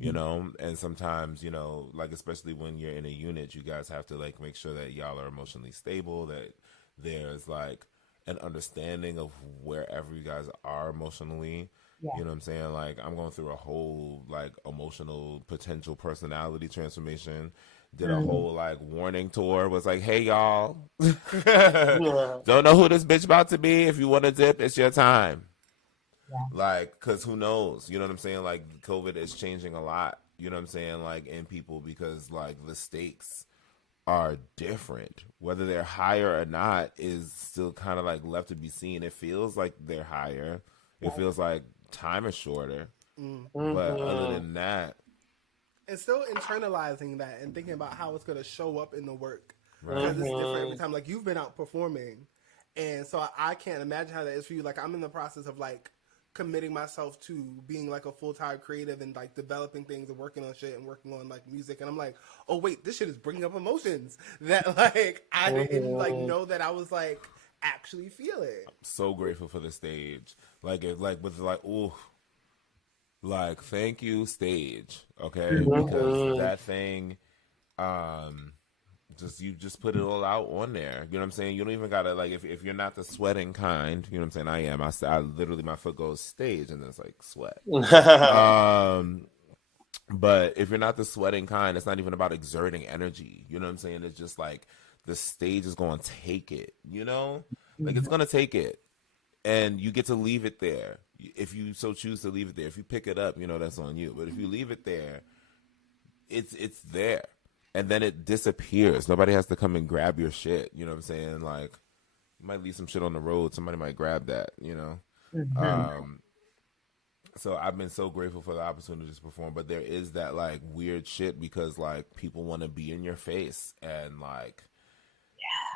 You know, and sometimes, you know, like especially when you're in a unit, you guys have to like make sure that y'all are emotionally stable, that there's like an understanding of wherever you guys are emotionally. Yeah. You know what I'm saying? Like, I'm going through a whole like emotional potential personality transformation. Did a whole like warning tour. Was like, hey y'all, don't know who this bitch about to be. If you want to dip, it's your time. Yeah. Like, cause who knows? You know what I'm saying? Like, COVID is changing a lot. You know what I'm saying? Like, in people, because like the stakes are different. Whether they're higher or not is still kind of like left to be seen. It feels like they're higher. It feels like time is shorter. But other than that, and still internalizing that and thinking about how it's going to show up in the work. Right. Because it's different every time. Like, you've been out performing, and so I can't imagine how that is for you. Like, I'm in the process of like committing myself to being like a full-time creative and like developing things and working on shit and working on like music, and I'm like, oh wait, this shit is bringing up emotions that like I didn't like know that I was like actually feeling. I'm so grateful for the stage. Like, it like with like, ooh, like thank you stage, okay, because that thing, just put it all out on there. You know what I'm saying? You don't even gotta like, if you're not the sweating kind, you know what I'm saying? I literally, my foot goes stage and then it's like sweat. But if you're not the sweating kind, it's not even about exerting energy. You know what I'm saying? It's just like the stage is going to take it, you know? Like, it's going to take it. And you get to leave it there. If you so choose to leave it there. If you pick it up, you know, that's on you. But if you leave it there, it's there. And then it disappears. Nobody has to come and grab your shit. You know what I'm saying? Like, you might leave some shit on the road. Somebody might grab that, you know? So I've been so grateful for the opportunity to perform. But there is that, like, weird shit because, like, people want to be in your face and, like,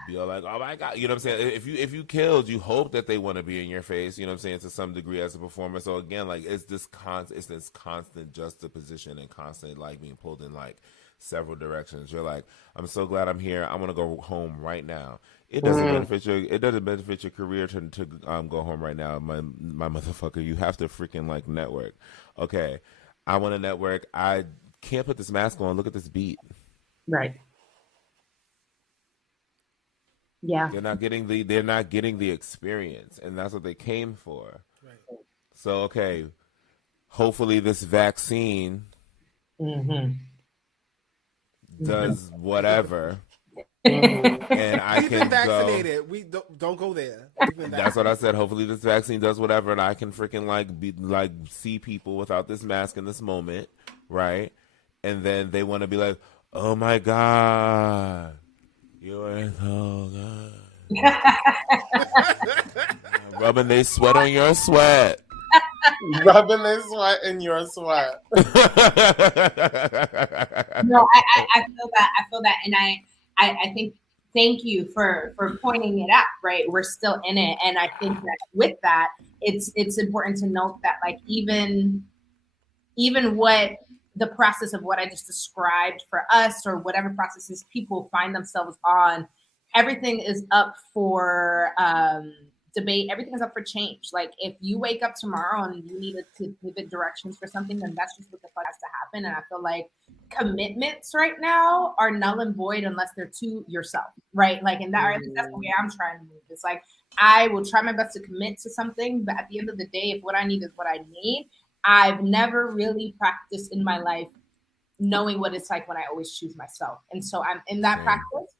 be all like, oh my God, you know what I'm saying? If you killed, you hope that they want to be in your face, you know what I'm saying, to some degree as a performer. So again, like, it's this constant juxtaposition and constant like being pulled in like several directions. You're like, I'm so glad I'm here. I want to go home right now. It doesn't benefit your career to go home right now. My motherfucker, you have to freaking like network. Okay, I want to network. I can't put this mask on. Look at this beat. Right. Yeah. They're not getting the experience, and that's what they came for. Right. So okay, hopefully this vaccine does whatever. And I can vaccinated. Go. We don't go there. That's what I said. Hopefully this vaccine does whatever, and I can freaking like see people without this mask in this moment, right? And then they want to be like, oh my God, you are so good. Rubbing they sweat on your sweat. Rubbing their sweat in your sweat. No, I feel that, and I think thank you for pointing it out. Right, we're still in it, and I think that with that, it's important to note that like even what the process of what I just described for us, or whatever processes people find themselves on, everything is up for debate. Everything is up for change. Like, if you wake up tomorrow and you need to pivot directions for something, then that's just what the fuck has to happen. And I feel like commitments right now are null and void unless they're to yourself, right? Like, and that, or at least that's the way I'm trying to move. It's like, I will try my best to commit to something, but at the end of the day, if what I need is what I need, I've never really practiced in my life knowing what it's like when I always choose myself. And so I'm in that practice.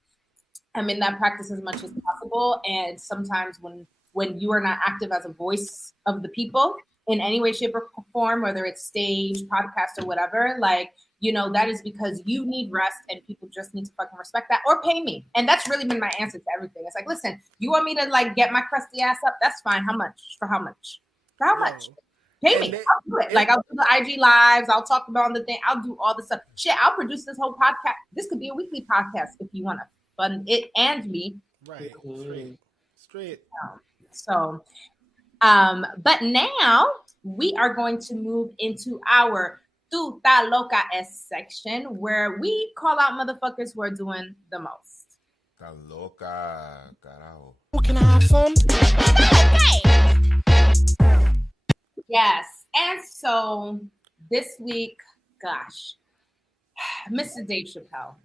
I'm in that practice as much as possible. And sometimes when you are not active as a voice of the people in any way, shape, or form, whether it's stage, podcast, or whatever, like, you know, that is because you need rest, and people just need to fucking respect that, or pay me. And that's really been my answer to everything. It's like, listen, you want me to like get my crusty ass up? That's fine. How much? For how much? For how much? Pay me. I'll do it. Like, I'll do the IG lives. I'll talk about the thing. I'll do all the stuff. Shit, I'll produce this whole podcast. This could be a weekly podcast if you want to fund it and me. Right. Straight. So, but now we are going to move into our Tu Ta Loca S section, where we call out motherfuckers who are doing the most. Ta loca, carajo. Can I have some? Yes. And so this week, gosh, Mr. Dave Chappelle.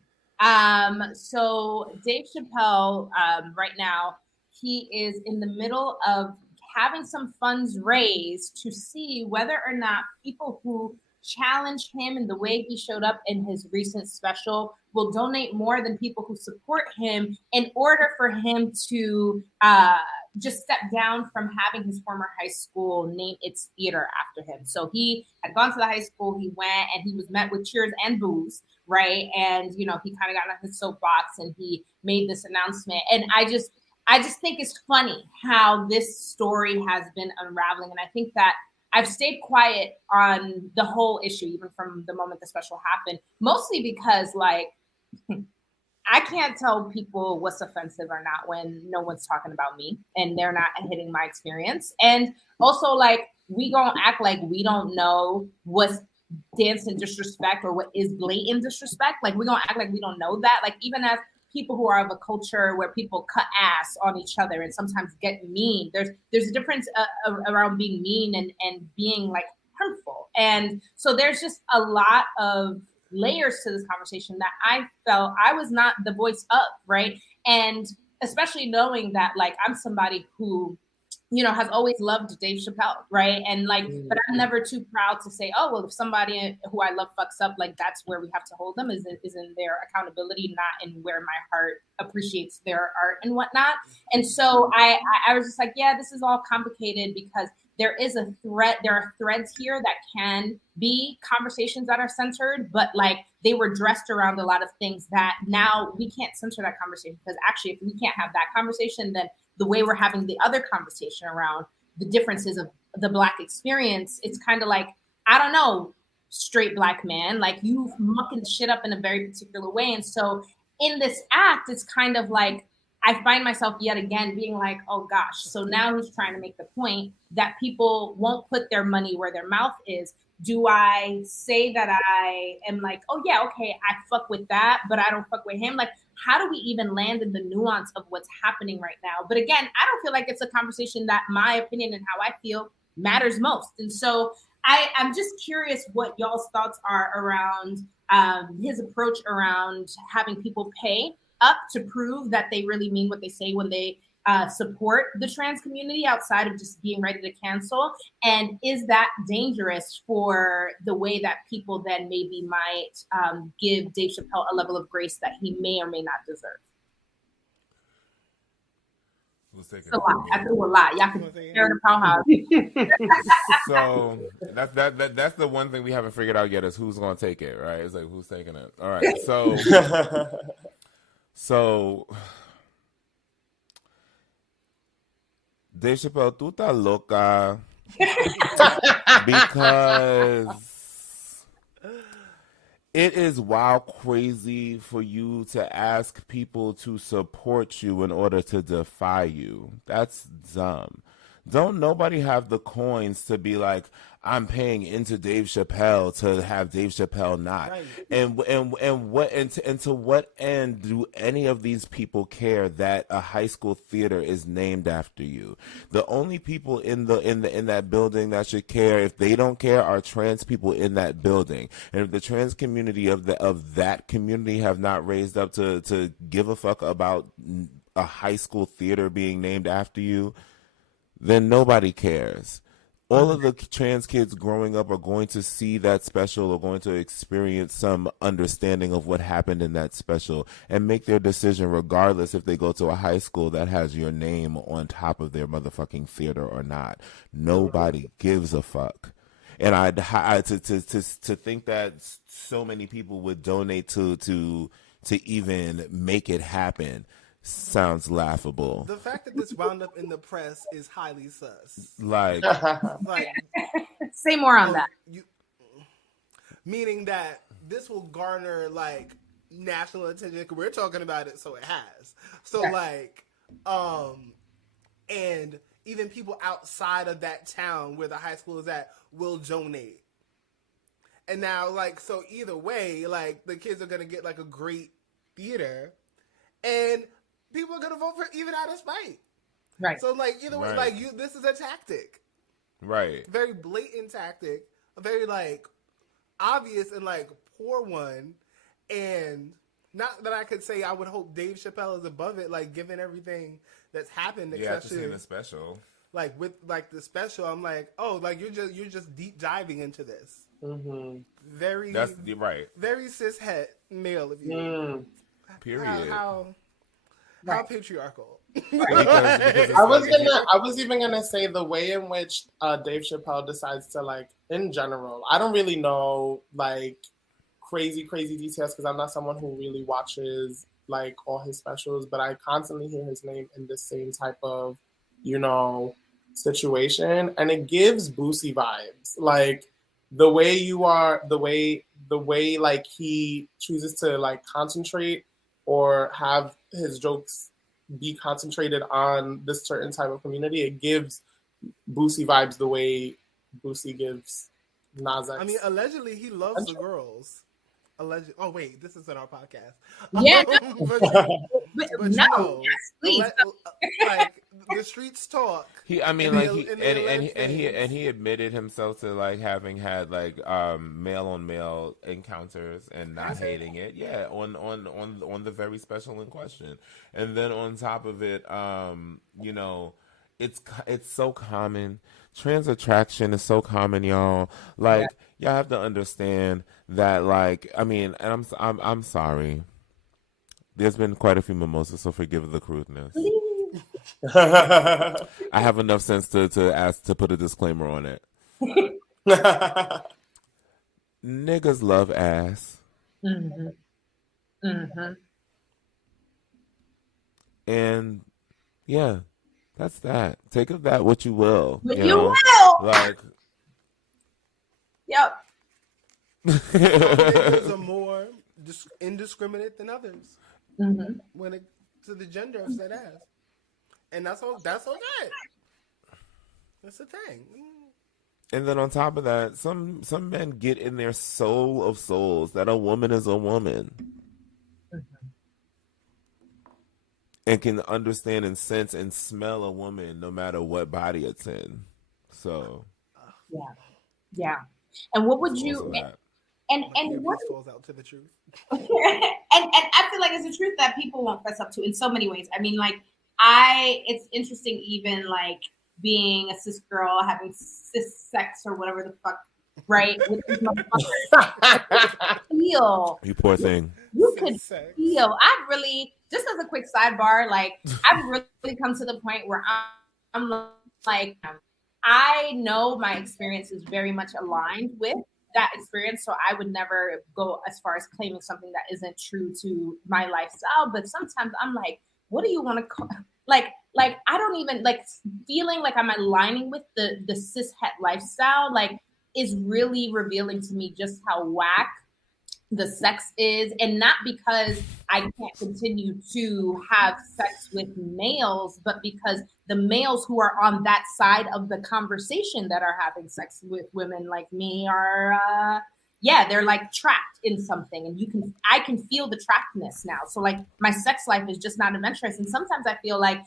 So Dave Chappelle, right now, he is in the middle of having some funds raised to see whether or not people who challenge him in the way he showed up in his recent special will donate more than people who support him, in order for him to just step down from having his former high school name its theater after him. So he had gone to the high school, he went, and he was met with cheers and boos, right? And, you know, he kind of got on his soapbox and he made this announcement. And I just think it's funny how this story has been unraveling. And I think that I've stayed quiet on the whole issue, even from the moment the special happened, mostly because, like, I can't tell people what's offensive or not when no one's talking about me and they're not hitting my experience. And also, like, we gonna act like we don't know what's dance and disrespect or what is blatant disrespect. Like, we're gonna act like we don't know that. Like, even as people who are of a culture where people cut ass on each other and sometimes get mean, there's a difference around being mean and being like hurtful. And so there's just a lot of layers to this conversation that I felt I was not the voice of, right? And especially knowing that, like, I'm somebody who, you know, has always loved Dave Chappelle, right? And like, but I'm never too proud to say, oh, well, if somebody who I love fucks up, like, that's where we have to hold them, is in their accountability, not in where my heart appreciates their art and whatnot. And so I was just like, yeah, this is all complicated because there is a thread. There are threads here that can be conversations that are centered, but like, they were dressed around a lot of things that now we can't center that conversation, because actually, if we can't have that conversation, then the way we're having the other conversation around the differences of the Black experience, it's kind of like, I don't know, straight Black man, like, you mucking the shit up in a very particular way. And so in this act, it's kind of like, I find myself yet again being like, oh gosh, so now he's trying to make the point that people won't put their money where their mouth is. Do I say that I am like, oh yeah, okay, I fuck with that, but I don't fuck with him? Like, how do we even land in the nuance of what's happening right now? But again, I don't feel like it's a conversation that my opinion and how I feel matters most. And so I'm just curious what y'all's thoughts are around his approach around having people pay up to prove that they really mean what they say when they support the trans community, outside of just being ready to cancel. And is that dangerous for the way that people then maybe might give Dave Chappelle a level of grace that he may or may not deserve? It's a lot. I threw a lot. Y'all can share the powerhouse. So that's the one thing we haven't figured out yet, is who's gonna take it, right? It's like, who's taking it? All right. So Dave Chappelle, tú estás loca, because it is wild crazy for you to ask people to support you in order to defy you. That's dumb. Don't nobody have the coins to be like, I'm paying into Dave Chappelle to have Dave Chappelle not. Right. And to what end do any of these people care that a high school theater is named after you? The only people in that building that should care, if they don't care, are trans people in that building. And if the trans community of that community have not raised up to give a fuck about a high school theater being named after you, then nobody cares. All of the trans kids growing up are going to see that special or going to experience some understanding of what happened in that special and make their decision regardless if they go to a high school that has your name on top of their motherfucking theater or not. Nobody gives a fuck. And to think that so many people would donate to even make it happen sounds laughable. The fact that this wound up in the press is highly sus. Like Say more on that. Meaning that this will garner like national attention. We're talking about it, so it has. So like, and even people outside of that town where the high school is at will donate. And now, like, so either way, like the kids are gonna get like a great theater, and people are gonna vote for it even out of spite. Right. So like either way, like this is a tactic. Right. Very blatant tactic, a very like obvious and like poor one. And not that I could say I would hope Dave Chappelle is above it, like given everything that's happened, Yeah, after especially seeing the special. Like with like the special, I'm like, oh, like you're just deep diving into this. Mm-hmm. That's right. Very cis het male, if you Period. How patriarchal. I was even gonna say the way in which Dave Chappelle decides to, like, in general, I don't really know like crazy details because I'm not someone who really watches like all his specials, but I constantly hear his name in the same type of, situation, and it gives Boosie vibes. Like the way like he chooses to like concentrate or have his jokes be concentrated on this certain type of community, it gives Boosie vibes the way Boosie gives Nas X. I mean, allegedly he loves the girls. Oh wait, this isn't our podcast. Yeah, but no, yes, please. Like the streets talk. He admitted himself to like having had like male on male encounters and not hating it. Yeah, on the very special in question, and then on top of it, it's so common. Trans attraction is so common, y'all. Like y'all have to understand that. Like, I mean, and I'm sorry. There's been quite a few mimosas, so forgive the crudeness. I have enough sense to ask to put a disclaimer on it. Niggas love ass. Mm-hmm. Mm-hmm. And yeah, that's that. Take of that what you will. But you know? will. Like. Yep. Niggas are more indiscriminate than others when it to the gender of said ass, and that's okay. That's the thing. And then on top of that, some men get in their soul of souls that a woman is a woman. And can understand and sense and smell a woman no matter what body it's in. So yeah. And what would you and what falls out to the truth? and I feel like it's a truth that people won't fess up to in so many ways. I mean, like it's interesting even like being a cis girl having cis sex or whatever the fuck, right? With these motherfuckers. Feel you poor thing. You could feel. I've really, just as a quick sidebar, like I've really come to the point where I'm like, I know my experience is very much aligned with that experience, so I would never go as far as claiming something that isn't true to my lifestyle. But sometimes I'm like, what do you want to call? Like I don't even like feeling like I'm aligning with the cis het lifestyle. Like is really revealing to me just how whack the sex is, and not because I can't continue to have sex with males, but because the males who are on that side of the conversation that are having sex with women like me are they're like trapped in something, and I can feel the trappedness now. So like my sex life is just not adventurous, and sometimes I feel like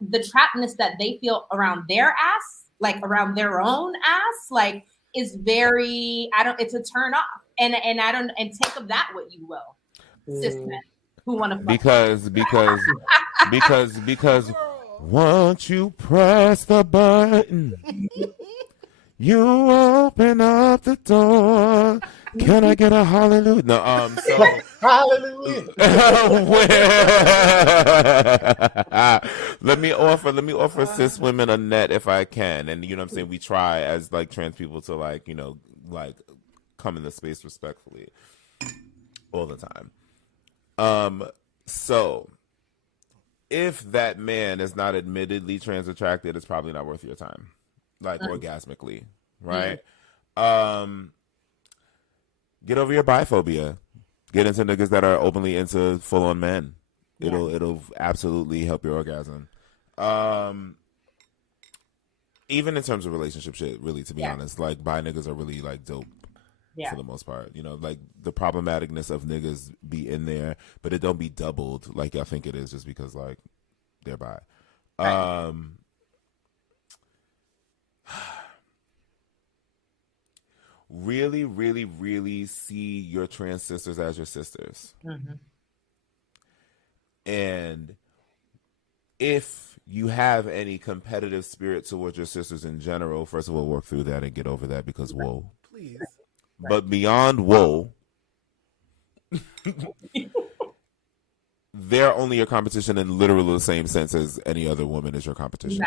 the trappedness that they feel around their ass, like around their own ass, like is very, it's a turn off. And take of that what you will, cis men who want to because once you press the button, you open up the door. Can I get a hallelujah? No, so Hallelujah. let me offer cis women a net if I can, and you know what I'm saying, we try as like trans people to like, you know, like come in the space respectfully all the time. So if that man is not admittedly trans attracted, it's probably not worth your time, like orgasmically, right? Get over your biphobia. Get into niggas that are openly into full-on men. It'll absolutely help your orgasm. Even in terms of relationship shit, really, to be honest, like bi niggas are really like dope for the most part. You know, like the problematicness of niggas be in there, but it don't be doubled like I think it is just because like they're bi. Right. Really, really, really see your trans sisters as your sisters. And if you have any competitive spirit towards your sisters in general, first of all, work through that and get over that, because whoa. Please. But beyond whoa, they're only your competition in literally the same sense as any other woman is your competition.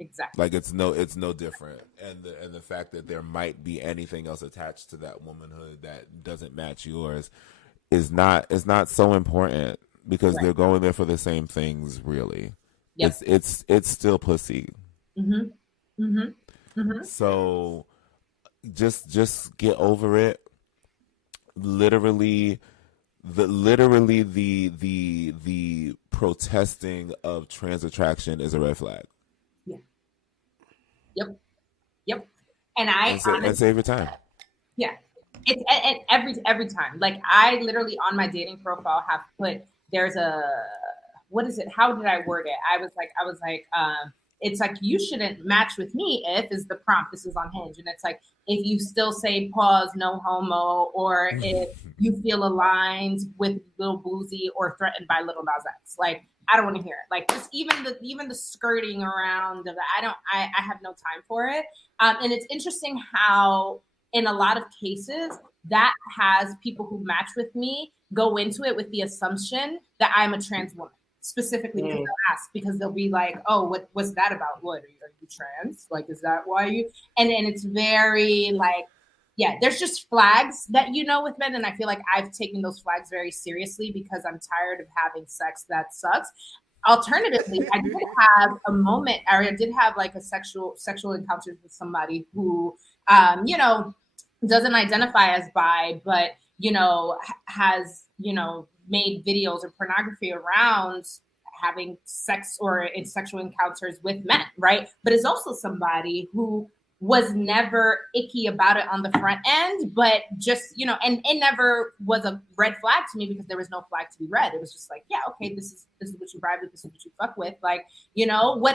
Exactly. Like it's no different, and the fact that there might be anything else attached to that womanhood that doesn't match yours is not so important, because they're going there for the same things. Really, it's still pussy. So just get over it. Literally the protesting of trans attraction is a red flag. Yep. And save your time. Yeah. It's and every time. Like I literally on my dating profile have put, there's a, what is it? How did I word it? I was like, it's like, you shouldn't match with me if is the prompt. This is on Hinge. And it's like, if you still say pause, no homo, or if you feel aligned with Lil Boozy or threatened by Lil Nas X. Like, I don't want to hear it. Like, just even the skirting around of it, I have no time for it. And it's interesting how in a lot of cases that has people who match with me go into it with the assumption that I'm a trans woman. Specifically because they'll ask, because they'll be like, oh, what's that about? What, are you trans? Like, is that why you? And it's very like, there's just flags that with men. And I feel like I've taken those flags very seriously because I'm tired of having sex that sucks. Alternatively, I did have a moment, or I did have like a sexual encounters with somebody who, doesn't identify as bi, but, has, made videos of pornography around having sex or in sexual encounters with men, right? But it's also somebody who was never icky about it on the front end, but just, and it never was a red flag to me because there was no flag to be read. It was just like, okay, this is what you vibe with, this is what you fuck with. Like,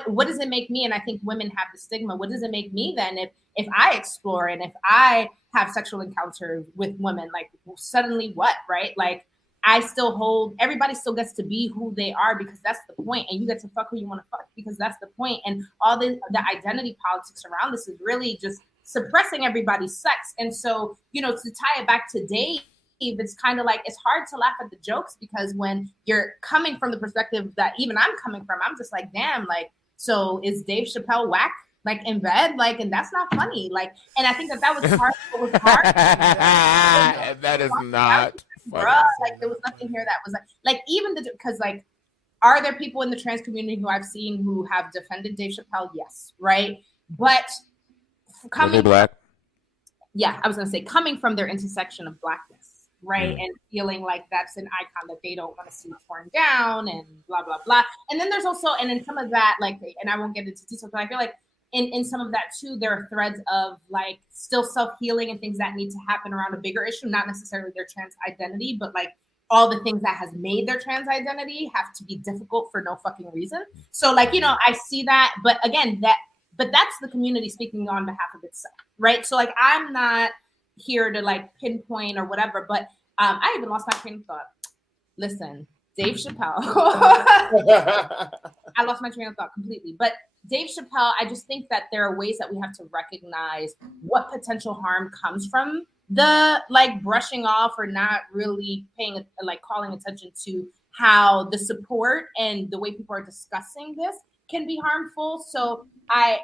what does it make me? And I think women have the stigma. What does it make me then if I explore and if I have sexual encounters with women, like suddenly what, right? Like, everybody still gets to be who they are because that's the point. And you get to fuck who you want to fuck because that's the point. And all the identity politics around this is really just suppressing everybody's sex. And so, to tie it back to Dave, it's kind of like, it's hard to laugh at the jokes because when you're coming from the perspective that even I'm coming from, I'm just like, damn, like, so is Dave Chappelle whack? Like in bed, like, and that's not funny. Like, and I think that was hard. It was hard. That is not. Bruh, like there was nothing here that was like even because like, are there people in the trans community who I've seen who have defended Dave Chappelle? Yes, right. But coming black. Yeah, I was gonna say coming from their intersection of blackness, right? And feeling like that's an icon that they don't want to see torn down and blah, blah, blah. And then there's also, and in some of that, like, and I won't get into details, but I feel like in some of that too, there are threads of like still self-healing and things that need to happen around a bigger issue, not necessarily their trans identity, but like all the things that has made their trans identity have to be difficult for no fucking reason. So like, you know, I see that, but again, that's the community speaking on behalf of itself, right? So like, I'm not here to like pinpoint or whatever, but I even lost my train of thought. Listen, Dave Chappelle. I lost my train of thought completely, but Dave Chappelle, I just think that there are ways that we have to recognize what potential harm comes from the like brushing off or not really paying, like calling attention to how the support and the way people are discussing this can be harmful. So I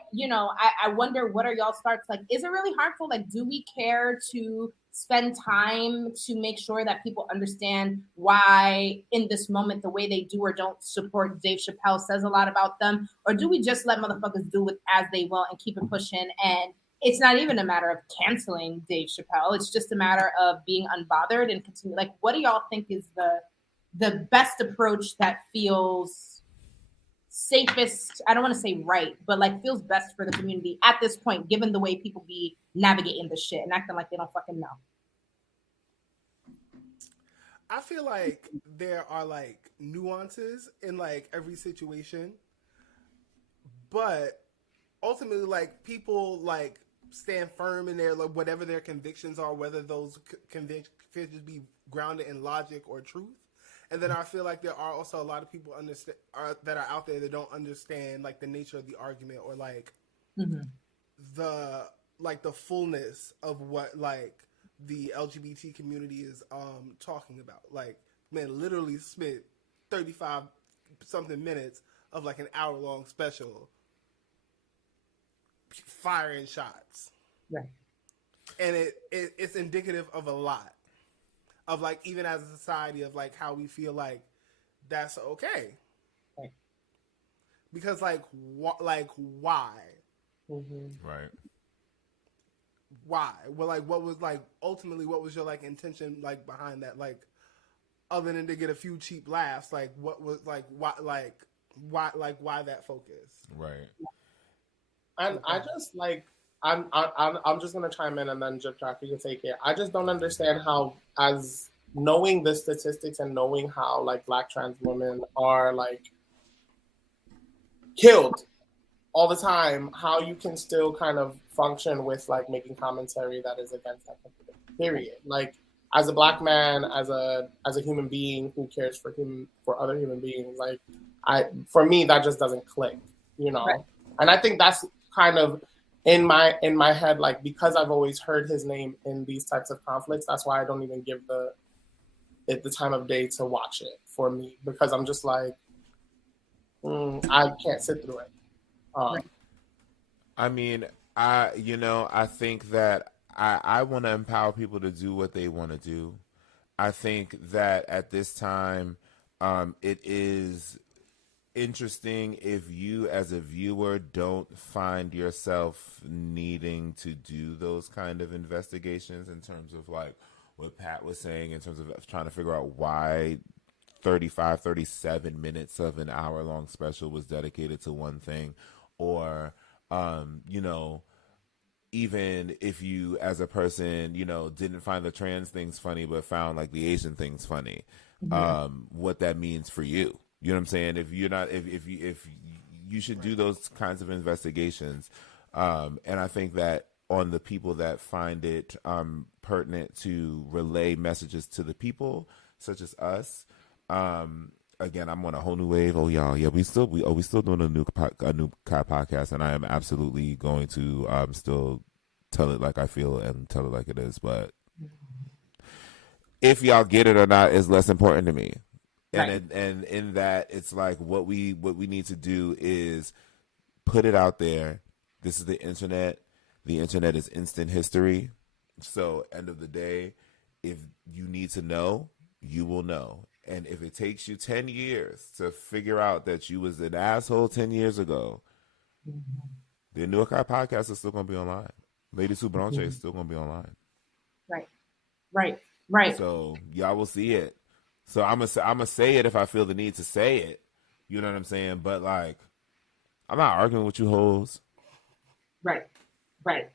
wonder, what are y'all's thoughts? Like, is it really harmful? Like, do we care to spend time to make sure that people understand why in this moment, the way they do or don't support Dave Chappelle says a lot about them? Or do we just let motherfuckers do it as they will and keep it pushing? And it's not even a matter of canceling Dave Chappelle. It's just a matter of being unbothered and continue. Like, what do y'all think is the best approach that feels safest? I don't want to say right, but like feels best for the community at this point, given the way people be navigating this shit and acting like they don't fucking know. I feel like there are like nuances in like every situation, but ultimately like people like stand firm in their like whatever their convictions are, whether those convictions be grounded in logic or truth. And then I feel like there are also a lot of people that are out there that don't understand like the nature of the argument or like the fullness of what like the LGBT community is talking about. Like, man, literally spent 35 something minutes of like an hour-long special firing shots. Right. And it's indicative of a lot. Of like, even as a society, of like how we feel like that's okay. Right. Because like, why? Right. Why? Well, like, what was like ultimately what was your like intention like behind that? Like, other than to get a few cheap laughs, like what was like why that focus? Right. And I just like I'm just gonna chime in and then GypjaQ, you can take it. I just don't understand how, as knowing the statistics and knowing how like Black trans women are like killed all the time, how you can still kind of function with like making commentary that is against that period. Like, as a Black man, as a human being who cares for other human beings, like for me that just doesn't click, you know. Right. And I think that's kind of in my head, like, because I've always heard his name in these types of conflicts, that's why I don't even give it the time of day to watch it for me, because I'm just like, I can't sit through it. I mean, I think that I want to empower people to do what they want to do. I think that at this time, it is interesting if you as a viewer don't find yourself needing to do those kind of investigations, in terms of like what Pat was saying, in terms of trying to figure out why 37 minutes of an hour-long special was dedicated to one thing, or even if you as a person, didn't find the trans things funny but found like the Asian things funny, what that means for you. You know what I'm saying? If you're not, if you should do those kinds of investigations. And I think that on the people that find it pertinent to relay messages to the people, such as us, again, I'm on a whole new wave. Oh, y'all, yeah, we still doing a new podcast, and I am absolutely going to still tell it like I feel and tell it like it is. But if y'all get it or not is less important to me. And and in that, it's like what we need to do is put it out there. This is the internet. The internet is instant history. So end of the day, if you need to know, you will know. And if it takes you 10 years to figure out that you was an asshole 10 years ago, the Anvkai podcast is still going to be online. Lady Su Bronche is still going to be online. Right. Right. So y'all will see it. So I'm gonna say it if I feel the need to say it. You know what I'm saying? But like, I'm not arguing with you hoes. Right. Right.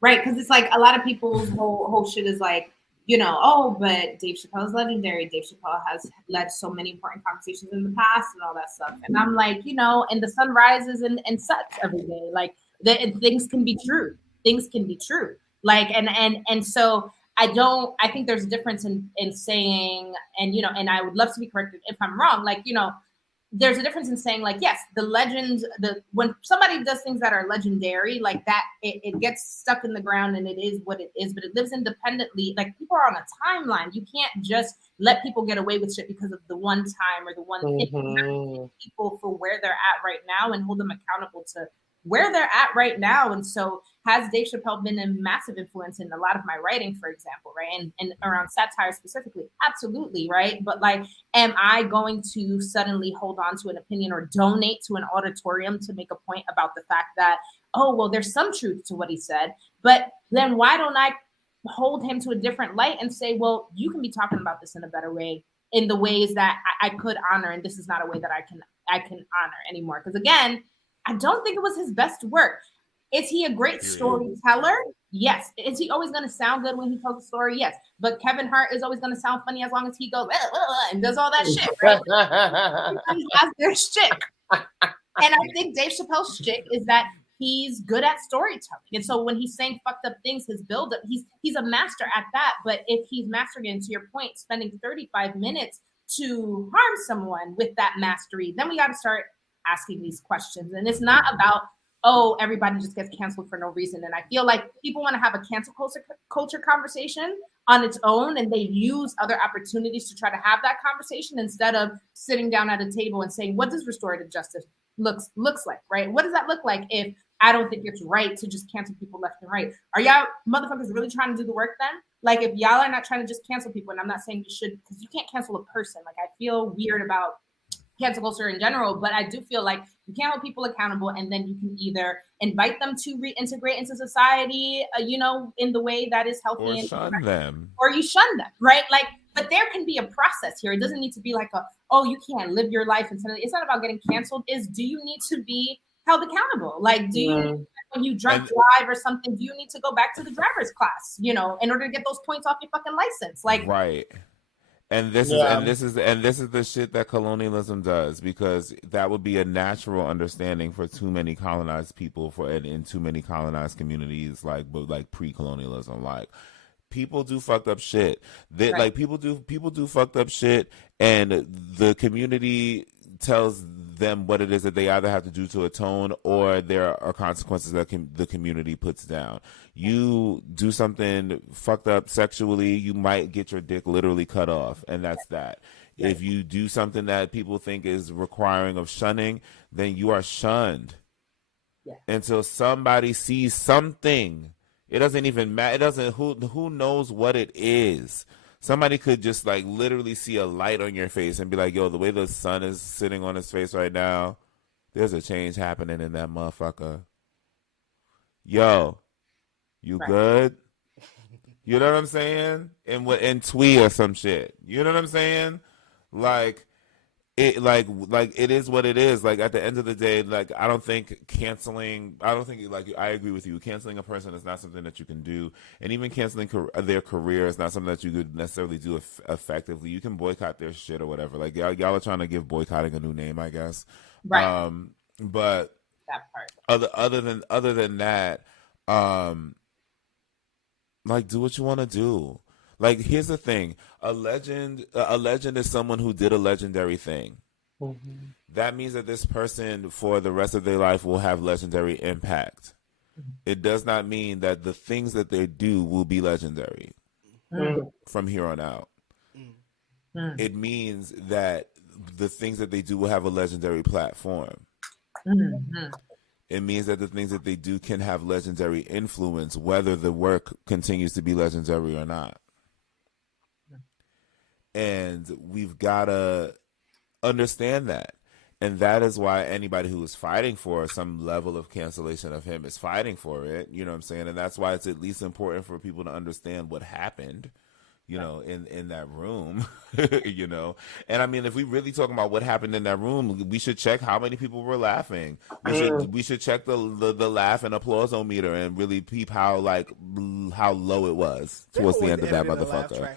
Right. Because it's like a lot of people's whole shit is like, you know, oh, but Dave Chappelle is legendary. Dave Chappelle has led so many important conversations in the past and all that stuff. And I'm like, you know, and the sun rises and sets every day. Like things can be true. Things can be true. Like and so I think there's a difference in saying, and you know, and I would love to be corrected if I'm wrong. Like, you know, there's a difference in saying like, yes, the legend, when somebody does things that are legendary like that, it gets stuck in the ground and it is what it is, but it lives independently. Like people are on a timeline. You can't just let people get away with shit because of the one time or the one thing. You have to take people for where they're at right now and hold them accountable to where they're at right now. And so has Dave Chappelle been a massive influence in a lot of my writing, for example, right? And around satire specifically? Absolutely, right? But like, am I going to suddenly hold on to an opinion or donate to an auditorium to make a point about the fact that, oh, well, there's some truth to what he said, but then why don't I hold him to a different light and say, well, you can be talking about this in a better way, in the ways that I could honor, and this is not a way that I can honor anymore. Because again, I don't think it was his best work. Is he a great storyteller? Yes. Is he always going to sound good when he tells a story? Yes. But Kevin Hart is always going to sound funny as long as he goes and does all that shit, right? He has their shtick. And I think Dave Chappelle's shtick is that he's good at storytelling. And so when he's saying fucked up things, his buildup, he's a master at that. But if he's mastering it, to your point, spending 35 minutes to harm someone with that mastery, then we got to start asking these questions. And it's not about, oh, everybody just gets canceled for no reason. And I feel like people want to have a cancel culture conversation on its own, and they use other opportunities to try to have that conversation instead of sitting down at a table and saying, what does restorative justice looks like, right? What does that look like if I don't think it's right to just cancel people left and right? Are y'all motherfuckers really trying to do the work then? Like, if y'all are not trying to just cancel people, and I'm not saying you should, because you can't cancel a person. Like, I feel weird about cancel culture in general, but I do feel like you can't hold people accountable, and then you can either invite them to reintegrate into society, you know, in the way that is healthy, or shun them, or you shun them, right? Like, but there can be a process here. It doesn't need to be like oh, you can't live your life, and it's not about getting canceled. Do you need to be held accountable? Like, do you, when you drunk drive or something, do you need to go back to the driver's class, you know, in order to get those points off your fucking license? Like, right. And this is the shit that colonialism does, because that would be a natural understanding for too many colonized people in too many colonized communities, like pre-colonialism. Like, people do fucked up shit. Like, people do fucked up shit, and the community tells them what it is that they either have to do to atone, or there are consequences that the community puts down. You do something fucked up sexually, you might get your dick literally cut off, and that's that. Right. If you do something that people think is requiring of shunning, then you are shunned until somebody sees something. It doesn't even matter. It doesn't. Who knows what it is? Somebody could just like literally see a light on your face and be like, yo, the way the sun is sitting on his face right now, there's a change happening in that motherfucker. Yo, you good? You know what I'm saying? In twee or some shit. You know what I'm saying? Like, it like it is what it is. Like, at the end of the day, like, I agree with you. Canceling a person is not something that you can do, and even canceling their career is not something that you could necessarily do effectively. You can boycott their shit or whatever. Like, y'all are trying to give boycotting a new name, I guess. Right. But that part. Other than that, like, do what you want to do. Like, here's the thing: a legend is someone who did a legendary thing. Mm-hmm. That means that this person, for the rest of their life, will have legendary impact. Mm-hmm. It does not mean that the things that they do will be legendary from here on out. Mm-hmm. It means that the things that they do will have a legendary platform. Mm-hmm. It means that the things that they do can have legendary influence, whether the work continues to be legendary or not. And we've got to understand that. And that is why anybody who is fighting for some level of cancellation of him is fighting for it. You know what I'm saying? And that's why it's at least important for people to understand what happened. you know, in that room, you know. And I mean, if we really talking about what happened in that room, we should check how many people were laughing. We should check the laugh and applause-o-meter and really peep how low it was towards the end of that motherfucker.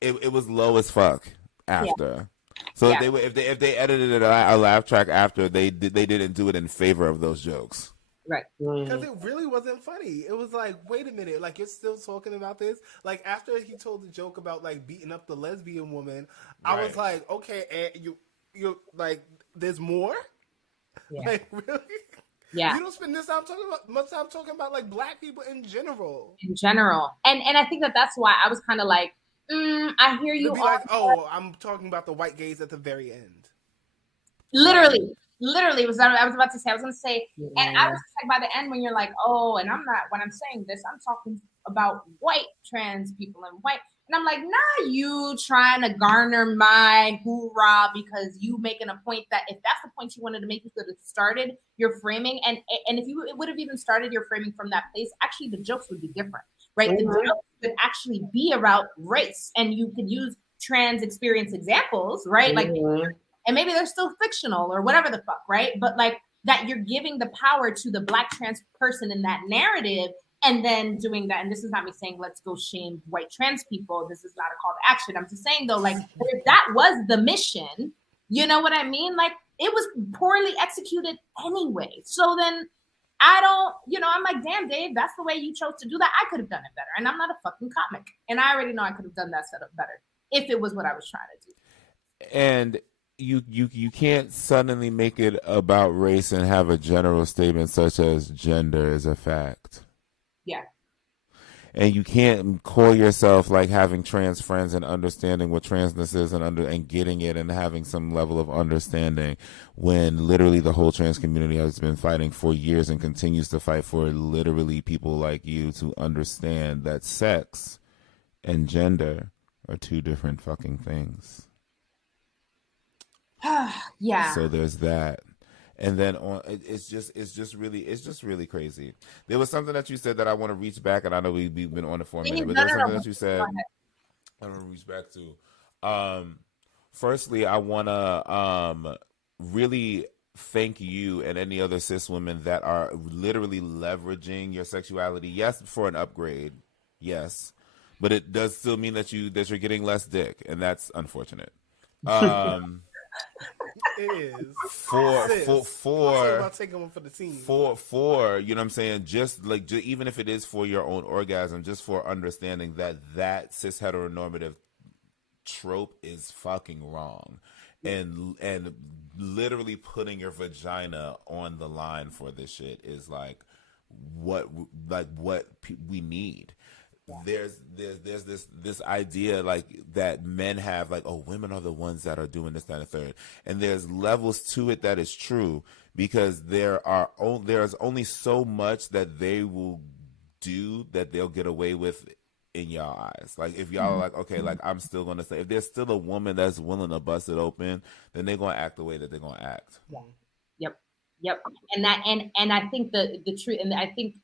It was low as fuck after. So if they edited a laugh track after, they didn't do it in favor of those jokes. Right. Because it really wasn't funny. It was like, wait a minute, like, you're still talking about this? Like, after he told the joke about, like, beating up the lesbian woman, I was like, okay, and you're like, there's more? Yeah. Like, really? Yeah. You don't spend much time talking about, like, black people in general. In general. And I think that's why I was kind of like, I hear you. Be like, oh, I'm talking about the white gays at the very end. Literally was what I was about to say. I was going to say, and I was like, by the end when you're like, oh, and when I'm saying this, I'm talking about white trans people and white. And I'm like, nah, you trying to garner my hoorah because you making a point that if that's the point you wanted to make, you could have started your framing. And if you would have even started your framing from that place, actually the jokes would be different, right? The jokes would actually be about race, and you could use trans experience examples, right? Like, and maybe they're still fictional or whatever the fuck, right? But like that you're giving the power to the black trans person in that narrative and then doing that. And this is not me saying, let's go shame white trans people. This is not a call to action. I'm just saying though, like if that was the mission, you know what I mean? Like it was poorly executed anyway. So then I'm like, damn, Dave, that's the way you chose to do that. I could have done it better. And I'm not a fucking comic. And I already know I could have done that setup better if it was what I was trying to do. And you can't suddenly make it about race and have a general statement such as gender is a fact. Yeah. And you can't call yourself like having trans friends and understanding what transness is and getting it and having some level of understanding when literally the whole trans community has been fighting for years and continues to fight for literally people like you to understand that sex and gender are two different fucking things. Yeah. So there's that. And then it's just really crazy. There was something that you said that I want to reach back, and I know we've been on it for a minute, but there's something that you said I want to reach back to. Firstly, I want to really thank you and any other cis women that are literally leveraging your sexuality. Yes, for an upgrade. Yes, but it does still mean that you're getting less dick, and that's unfortunate. It is for about taking one for the team. For you know what I'm saying, just even if it is for your own orgasm, just for understanding that cis heteronormative trope is fucking wrong, and literally putting your vagina on the line for this shit is what we need. There's this idea that men have women are the ones that are doing this, that, and the third, and there's levels to it that is true because there's only so much that they will do that they'll get away with in y'all eyes. Like if y'all are like, okay, I'm still gonna say if there's still a woman that's willing to bust it open, then they're gonna act the way that they're gonna act. Yep. And I think the truth, and I think.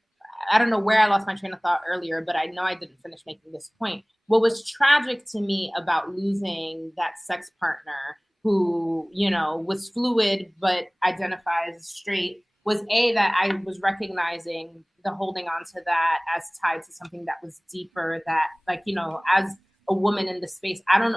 I don't know where I lost my train of thought earlier, but I know I didn't finish making this point. What was tragic to me about losing that sex partner who, was fluid but identifies as straight was that I was recognizing the holding on to that as tied to something that was deeper that, as a woman in the space, I don't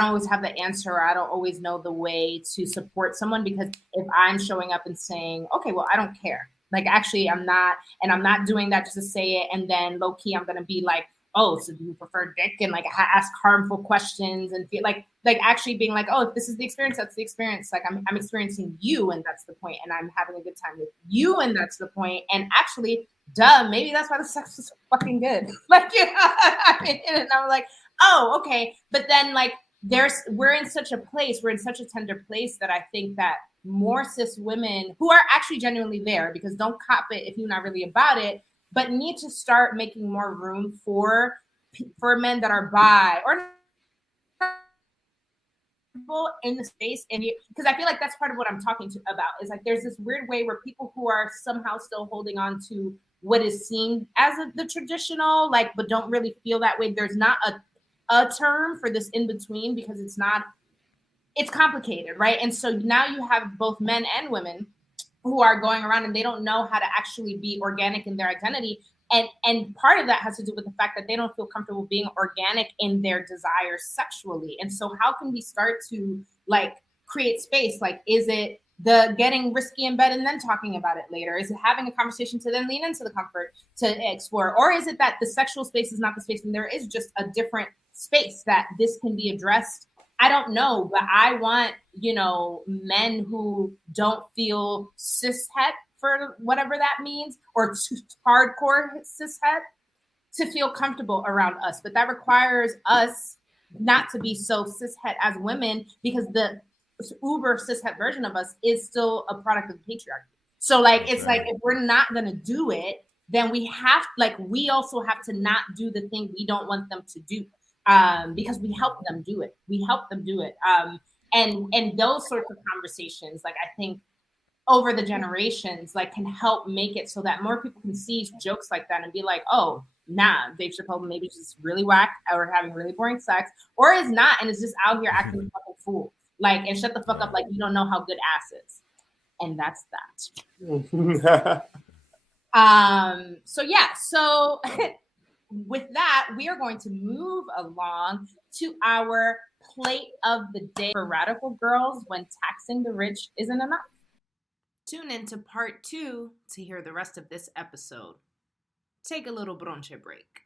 always have the answer. Or I don't always know the way to support someone because if I'm showing up and saying, okay, well, I don't care. Actually, I'm not, and I'm not doing that just to say it. And then low key, I'm going to be like, oh, so do you prefer dick? And ask harmful questions and feel actually being like, oh, if this is the experience, that's the experience. I'm experiencing you and that's the point. And I'm having a good time with you and that's the point. And actually, maybe that's why the sex was so fucking good. And I'm like, oh, okay. But then we're in such a tender place that I think that more cis women who are actually genuinely there, because don't cop it if you're not really about it, but need to start making more room for men that are bi or people in the space. And because I feel like that's part of what I'm talking about is there's this weird way where people who are somehow still holding on to what is seen as the traditional, but don't really feel that way. There's not a term for this in between because it's complicated, right? And so now you have both men and women who are going around and they don't know how to actually be organic in their identity. And part of that has to do with the fact that they don't feel comfortable being organic in their desires sexually. And so how can we start to like create space? Like, is it the getting risky in bed and then talking about it later? Is it having a conversation to then lean into the comfort to explore? Or is it that the sexual space is not the space and there is just a different space that this can be addressed? I don't know, but I want, men who don't feel cishet, for whatever that means, or hardcore cishet, to feel comfortable around us. But that requires us not to be so cishet as women, because the uber cishet version of us is still a product of the patriarchy. So like, it's like, if we're not going to do it, then we also have to not do the thing we don't want them to do. Because we help them do it. And those sorts of conversations, like, I think over the generations, like, can help make it so that more people can see jokes like that and be like, oh, nah, Dave Chappelle maybe just really whack or having really boring sex, or is not, and is just out here acting a fucking fool. Like, and shut the fuck up, like you don't know how good ass is. And that's that. So with that, we are going to move along to our plate of the day for radical girls when taxing the rich isn't enough. Tune into part 2 to hear the rest of this episode. Take a little bronche break.